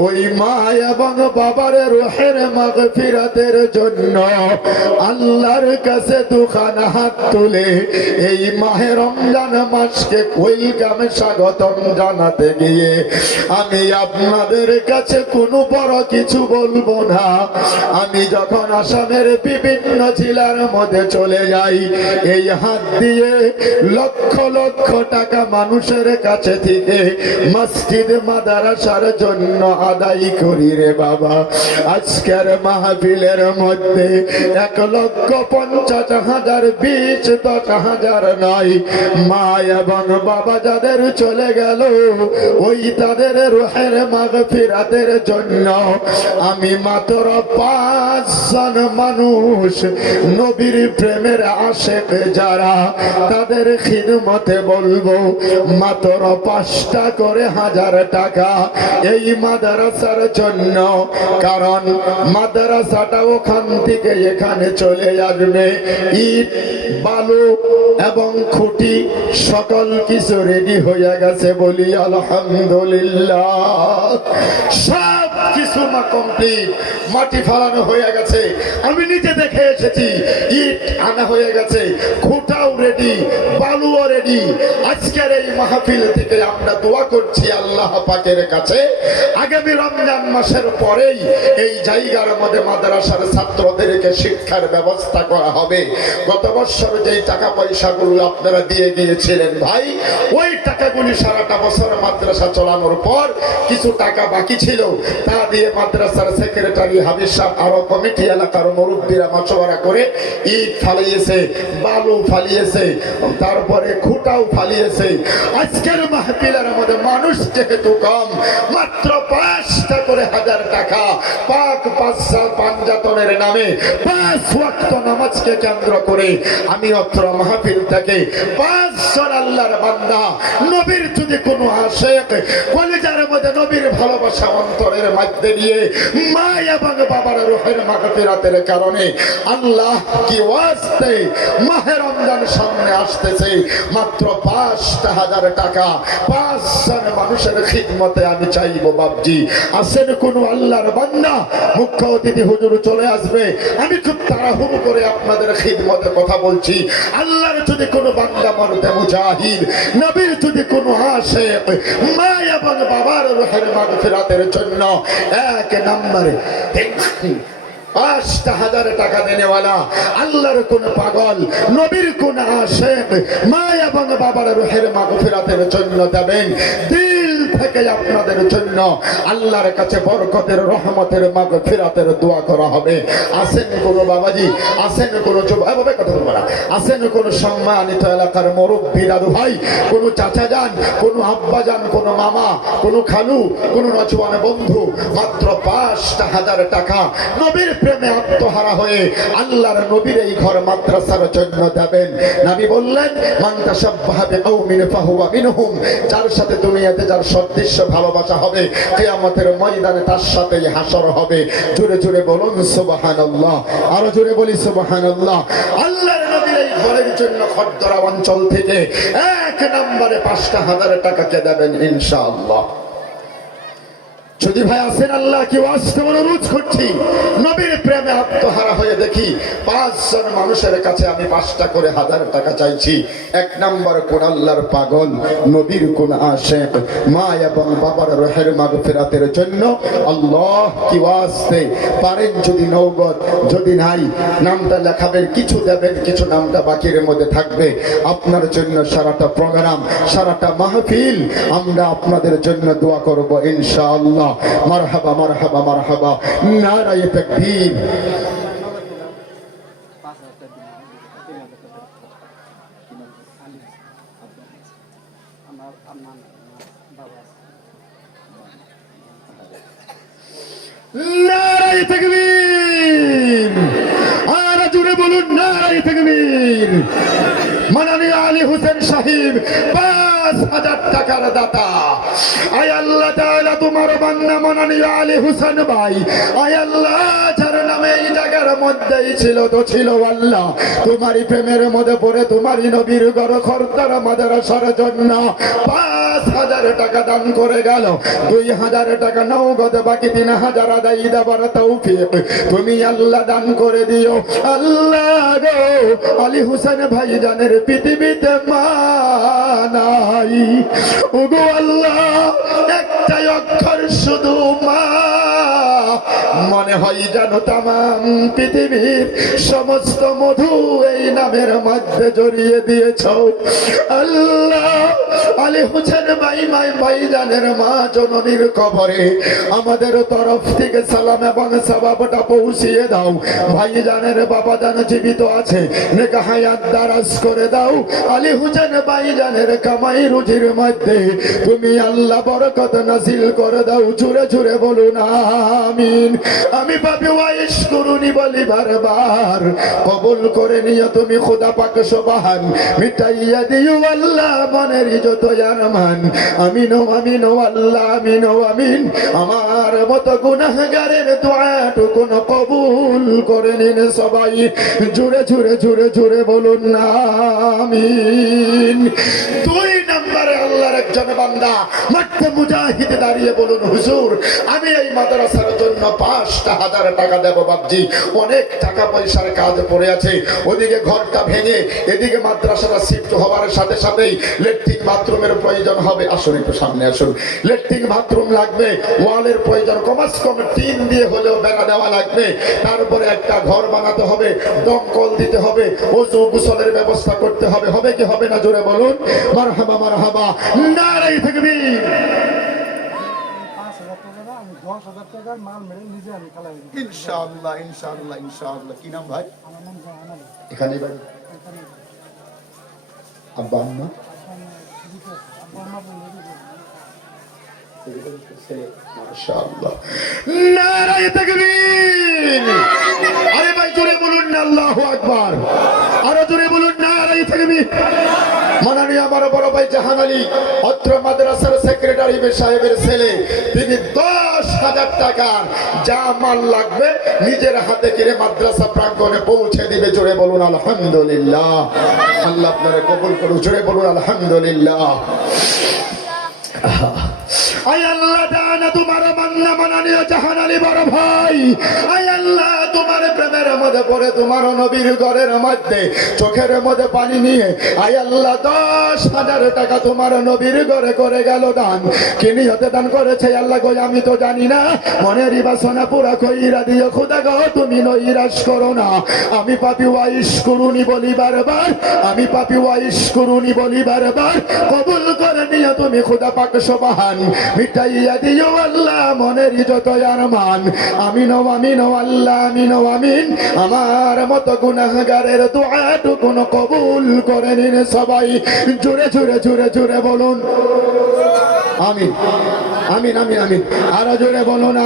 ওই মা এবং বাবার রূহের মাগফিরাতের জন্য আল্লাহর কাছে দুখানা হাত তুলে এই মাহে রমজান মাসকে ওয়েলকাম স্বাগতম জানাতে গিয়ে আমি আপনাদের কাছে কোনো বড় কিছু বলবো না। আমি যখন আসামের বিভিন্ন জেলার মধ্যে চলে যাই, এই হাত দিয়ে লক্ষ লক্ষ টাকা মানুষের কাছে থেকে মসজিদ মাদ্রাসার জন্য আদায় করি রে বাবা। আজকের মাহফিলের মধ্যে 1,50,000 20 10,000 নয়, মা এবং বাবা যাদের চলে গেল ওই তাদের রূহের মাগফিরাতের জন্য আমি মাত্র 5 জন মানুষ নবীর প্রেমের আশিক যারা তাদের খিদমতে বলবো মাত্র 5টা করে 1000 টাকা এই মাদ্রাসার জন্য। কারণ মাদ্রাসাটা ওখান থেকে এখানে চলে আসবে, ইট বালু এবং খুঁটি সকল কিছু রেডি হয়ে গেছে, বলি আলহামদুলিল্লাহ। সব কিছু কমপ্লিট, মাটি ফালানো হয়ে গেছে, আমি নিজে দেখে এসেছি, ইট আনা হয়ে গেছে, খুঁটাও রেডি, বালুও রেডি। আজকের এই মাহফিল থেকে আমরা দোয়া করছি আল্লাহ পাকের কাছে, আগামী রমজান মাসের পরেই এই জায়গার মধ্যে মাদ্রাসার ছাত্রদেরকে শিক্ষার ব্যবস্থা করা হবে। গত বছর যেই টাকা পয়সাগুলো আপনারা দিয়ে গিয়েছিলেন ভাই, ওই টাকাগুলি সারাটা বছর মাদ্রাসা চালানোর পর কিছু টাকা বাকি ছিল, তা দিয়ে মাদ্রাসার সেক্রেটারি হাবিব সাহেব আরো কমিটি এলাকার মুরব্বীরা মাছওয়ারা করে ইট ফালিয়েছে, বালু ফালিয়েছে, তারপরে খুঁটাও ফালিয়েছে। আজকের মাহফিলের মধ্যে মানুষ যেহেতু কম, মাত্র 5টা করে 1000 টাকা পাক পাঞ্জাতনের নামে 5 ওয়াক্ত নামাজকে কেন্দ্র করে আমি অত্র মাহফিল থেকে 5 জন আল্লাহর বান্দা, নবীর যদি কোনো আশিক কলিজার মধ্যে নবীর ভালোবাসা অন্তরের মধ্যে নিয়ে মা এবং বাবার রূহের মাগফিরাতের কারণে আল্লাহ কি ওয়াস্তে মাহে রমজান সামনে আসতেছে, মাত্র 5,000 টাকা 5 জন মানুষের খিদমতে আমি চাইবো। বাপজি আসেন কোন আল্লাহর বান্দা, মুখ্য অতিথি হুজুর চলে আসবে, আমি খুব তাড়াহুড়ো করে আপনাদের খিদমতে কথা বলছি। আল্লাহর যদি কোনো বান্দা মরতে মুজাহিদ, নবীর যদি কোনো আশিক মা এবং বাবার রূহের মাগফিরাতের জন্য 1 নম্বরে 5,000 টাকা দেনেওয়ালা আল্লাহর কোন পাগল, নবীর কোন আশিক মা এবং বাবার রূহের মাগফিরাতের জন্য দেবেন, দিল থেকে আপনাদের জন্য আল্লাহর কাছে বরকতের রহমতের মাগফিরাতের দোয়া করা হবে। আসেন কোন বাবাজি, আসেন কোন যুবক, কথা বলবো না, আসেন কোন সম্মানিত এলাকার মুরব্বী দাদু ভাই, কোন চাচা যান, কোন আব্বা যান, কোন মামা, কোন খালু, কোন নজওয়ান বন্ধু, মাত্র 5,000 টাকা নবীর প্রেমে আত্মহারা হয়ে আল্লাহর নবীর এই ঘর মাদ্রাসার জন্য দেবেন। নবী বললেন মান তাশাব্বাহা বিকাউমিন ফাহুয়া মিনহুম, যার সাথে দুনিয়াতে যার সদৃশ্য ভালোবাসা হবে, কিয়ামতের ময়দানে তার সাথেই হাসর হবে। জোরে জোরে বলুন সুবহানাল্লাহ, আরো জোরে বলি সুবহানাল্লাহ। আল্লাহর নবীর এই ঘরের জন্য খদ্দরা অঞ্চল থেকে 1 নম্বরে 5,000 টাকাকে দেবেন ইনশাআল্লাহ। যদি ভাই আসেন, আল্লাহ কি ওয়াস্তে অনুরোধ করছি, নবীর প্রেমে আত্মহারা হয়ে দেখি 5 জন মানুষের কাছে আমি 5টা করে 1000 টাকা চাইছি। 1 নম্বর কোন আল্লাহর পাগল, নবীর কোন আশিক মা এবং বাবার রূহের মাগফিরাতের জন্য আল্লাহ কি ওয়াস্তে পারেন যদি নওগত, যদি নাই নামটা লেখাবেন, কিছু দেবেন, কিছু নামটা বাকির মধ্যে থাকবে। আপনার জন্য সারাটা প্রোগ্রাম, সারাটা মাহফিল আমরা আপনাদের জন্য দোয়া করব ইনশাআল্লাহ। মারহাবা মারহাবা মারহাবা, নারায়ে তাকবীর। নারায়ে তাকবীর, আর জোরে বলুন নারায়ে তাকবীর। মাননীয় আলী হোসেন সাহেব 5,000 টাকার দাতা। আয় আল্লাহ তাআলা তোমার বান্দা মাননীয় আলী হোসেন ভাই, আয় আল্লাহ যার নামে এই জায়গার মধ্যেই ছিল তো ছিল আল্লাহ, তোমারই প্রেমের মধ্যে পড়ে তোমারই নবীর ঘর খরদার মাদ্রাসার জন্য 5,000 টাকা দান করে গেল। 2,000 টাকা নগদ, বাকি 3,000 আদায় দেবার তৌফিক তুমি আল্লাহ দান করে দিও। আল্লাহ গো, আলী হোসেন ভাই জানের পৃথিবীতে মা নাই, ওগো আল্লাহ একটাই অক্ষর শুধু মা, মনে হয় জানো তামাম পৃথিবীর সমস্ত মধু এই নামের মধ্যে জড়িয়ে দিয়েছ। আল্লাহ আলী হোসেন ভাই জানের মা জননীর কবরে আমাদের তরফ থেকে সালাম এবং সওয়াবটা পৌঁছিয়ে দাও। ভাই জানের বাবা জান জীবিত আছে, নেক হায়াত দারাজ করে দাও। আলী হোসেন ভাই জানের কামাই রুজির মধ্যে তুমি আল্লাহ বরকত নাজিল করে দাও। জুড়ে জুড়ে বলুন আমিন। আমি পাপি ওয়াইশ করুনি বলি বারবার, কবুল করে নিও তুমি খোদা পাক সুবহান, মিটাইয়া দিও আল্লাহ মনের যত আরমান। আমিন ও আমিন ও আল্লাহ আমিন ও আমিন। আমার মতো গুনাহগারের দোয়াটুকু কবুল করে নিন সবাই। জুড়ে জুড়ে জুড়ে জুড়ে বলুন আমিন। 2 নম্বরে আল্লাহর একজন বান্দা মাঠে মুজাহিদ দাঁড়িয়ে বলুন, হুজুর আমি এই মাদ্রাসার জন্য 5,000 টাকা দেব। বাপজি অনেক টাকা পয়সার কাজ পড়ে আছে, ওদিকে ঘরটা ভেঙে এদিকে মাদ্রাসাটা শিফট হওয়ার সাথে সাথেই লেট্রিন বাথরুমের প্রয়োজন হবে। আসুন একটু সামনে আসুন। লেট্রিন বাথরুম লাগবে, ওয়ালের প্রয়োজন, কমাস কম টিন দিয়ে হলেও বেড়া দেওয়া লাগবে। তারপরে একটা ঘর বানাতে হবে, দমকল দিতে হবে, ওযু গোসলের ব্যবস্থা করতে হবে। হবে কি হবে না জোরে বলুন মারহাবা মারহাবা, নারে তাকবীর। 5,000 টাকা আমি 10,000 টাকার মাল মেরে নিজে আমি খালাই দিই। ইনশাআল্লাহ ইনশাআল্লাহ ইনশাআল্লাহ। কি নাম ভাই? আমার নাম জাহানালি। এখানে বাড়ি? এখানে আব্বা আম্মা? আব্বা আম্মা বলে দিবে। মাশাআল্লাহ, নারে তাকবীর। আরে ভাই জোরে বলুন না আল্লাহু আকবার, আরো জোরে বলুন নারে তাকবীর। মাননীয় আমার বড় ভাই জাহান আলী অত্র মাদ্রাসার সেক্রেটারি সাহেবের ছেলে, তিনি 10,000 টাকার যা মাল লাগবে নিজের হাতে কিনে মাদ্রাসা প্রাঙ্গণে পৌঁছে দিবে। জোরে বলুন আলহামদুলিল্লাহ। আল্লাহ আপনারা কবুল করুন। জোরে বলুন আলহামদুলিল্লাহ। আয় আল্লাহ দানা তোমার মান্না মাননীয় জাহান আলী বড় ভাই, আয় আল্লাহ তোমার প্রেমের মধ্যে পড়ে তোমার নবীর ঘরের মধ্যে চোখের মধ্যে পানি নিয়ে আয় আল্লাহ 10,000 টাকা তোমার নবীর ঘরে করে গেল দান। কি নিয়তে দান করেছে আল্লাহ গো আমি তো জানি না, মনের বাসনা পুরা কইরা দিও খোদা গো, তুমি নৈরাশ করো না। আমি পাপী ওয়াইশ করুনি বলি বারবার, আমি পাপী ওয়াইশ করুনি বলি বারবার, কবুল করে নিও তুমি খোদা পাক সুবহান। মিটাইয়া দিও আল্লাহ মনের যত আরমান। আমিন ও আমিন ও আল্লাহ আমিন ও আমিন। আমার মতো গুনাহগারের দোয়াটুকু কবুল করে নিন সবাই। জোরে জোরে জোরে জোরে বলুন আমিন আমিন আমিন আমিন। আরো জোরে বলুন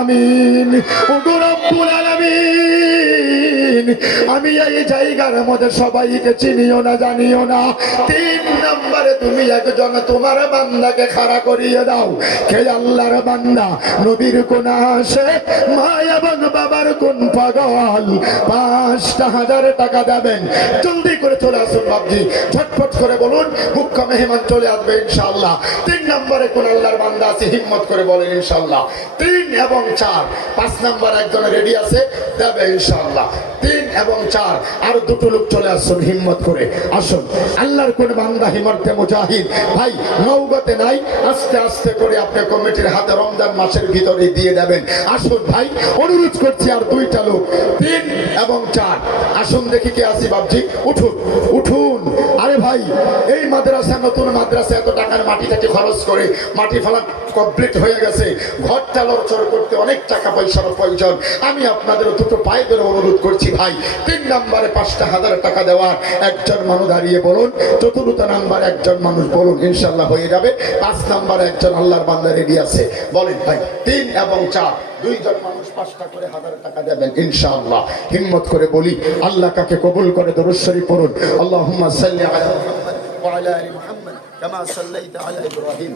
আমিন। ওগো রব্বুল আলামিন, আমি এই জায়গার মধ্যে সবাইকে চিনিও না জানিও না, 3 নম্বরে তুমি একজন তোমার বান্দাকে খাড়া করিয়ে দাও। কে আল্লাহর বান্দা? নবীর কোন আসে মা এবং বাবার কোন পাগল। 5,000 টাকা দেবেন। জলদি করে চলে আসুন বাবজি, ঝটফট করে বলুন, মুখ্য মেহমান চলে আসবে ইনশাআল্লাহ। 3 নম্বরে কোন আল্লাহর বান্দা আছে হিম্মত করে বলেন ইনশাআল্লাহ। 3 এবং 4, 5 নম্বর একজন রেডি আছে দেবে ইনশাআল্লাহ। 3 এবং 4 আর 2টো লোক চলে আসুন হিম্মত করে আসুন। আল্লাহর কোন বান্দা হিমতে মুজাহিদ ভাই নওগতে নাই, আস্তে আস্তে করে আপনি কমিটির হাতে রমজান মাসের ভিতরে দিয়ে দেবেন। আসুন ভাই অনুরোধ করছি, আর 2টা লোক 3 এবং 4 আসুন। দেখি কে আসি বাবজি, উঠুন উঠুন। আরে ভাই এই মাদ্রাসা নতুন মাদ্রাসা, এত টাকার মাটি টাটি খরচ করে মাটি ফেলা কমপ্লিট হয়ে গেছে, ঘরটা লড়চড় করতে অনেক টাকা পয়সার প্রয়োজন। আমি আপনাদের 2টো পায়ে ধরে অনুরোধ করছি ভাই, 3 নম্বরে 5,000 টাকা দেওয়ার একজন মানুষ দাঁড়িয়ে বলুন, 4র্থ নাম্বার একজন মানুষ বলুন, ইনশাআল্লাহ হয়ে যাবে। 5 নম্বরে একজন আল্লাহর বান্দা রেডি আছে বলেন ভাই। 3 এবং 4 2জন মানুষ 5টা করে 1000 টাকা দেবেন ইনশাআল্লাহ। হিম্মত করে বলি, আল্লাহ কাকে কবুল করে দরুদ শরীফ পড়ুন। আল্লাহুম্মা সাল্লি আলা মুহাম্মদ ওয়া আলা আলি মুহাম্মদ কামা সাল্লাইতা আলা ইব্রাহিম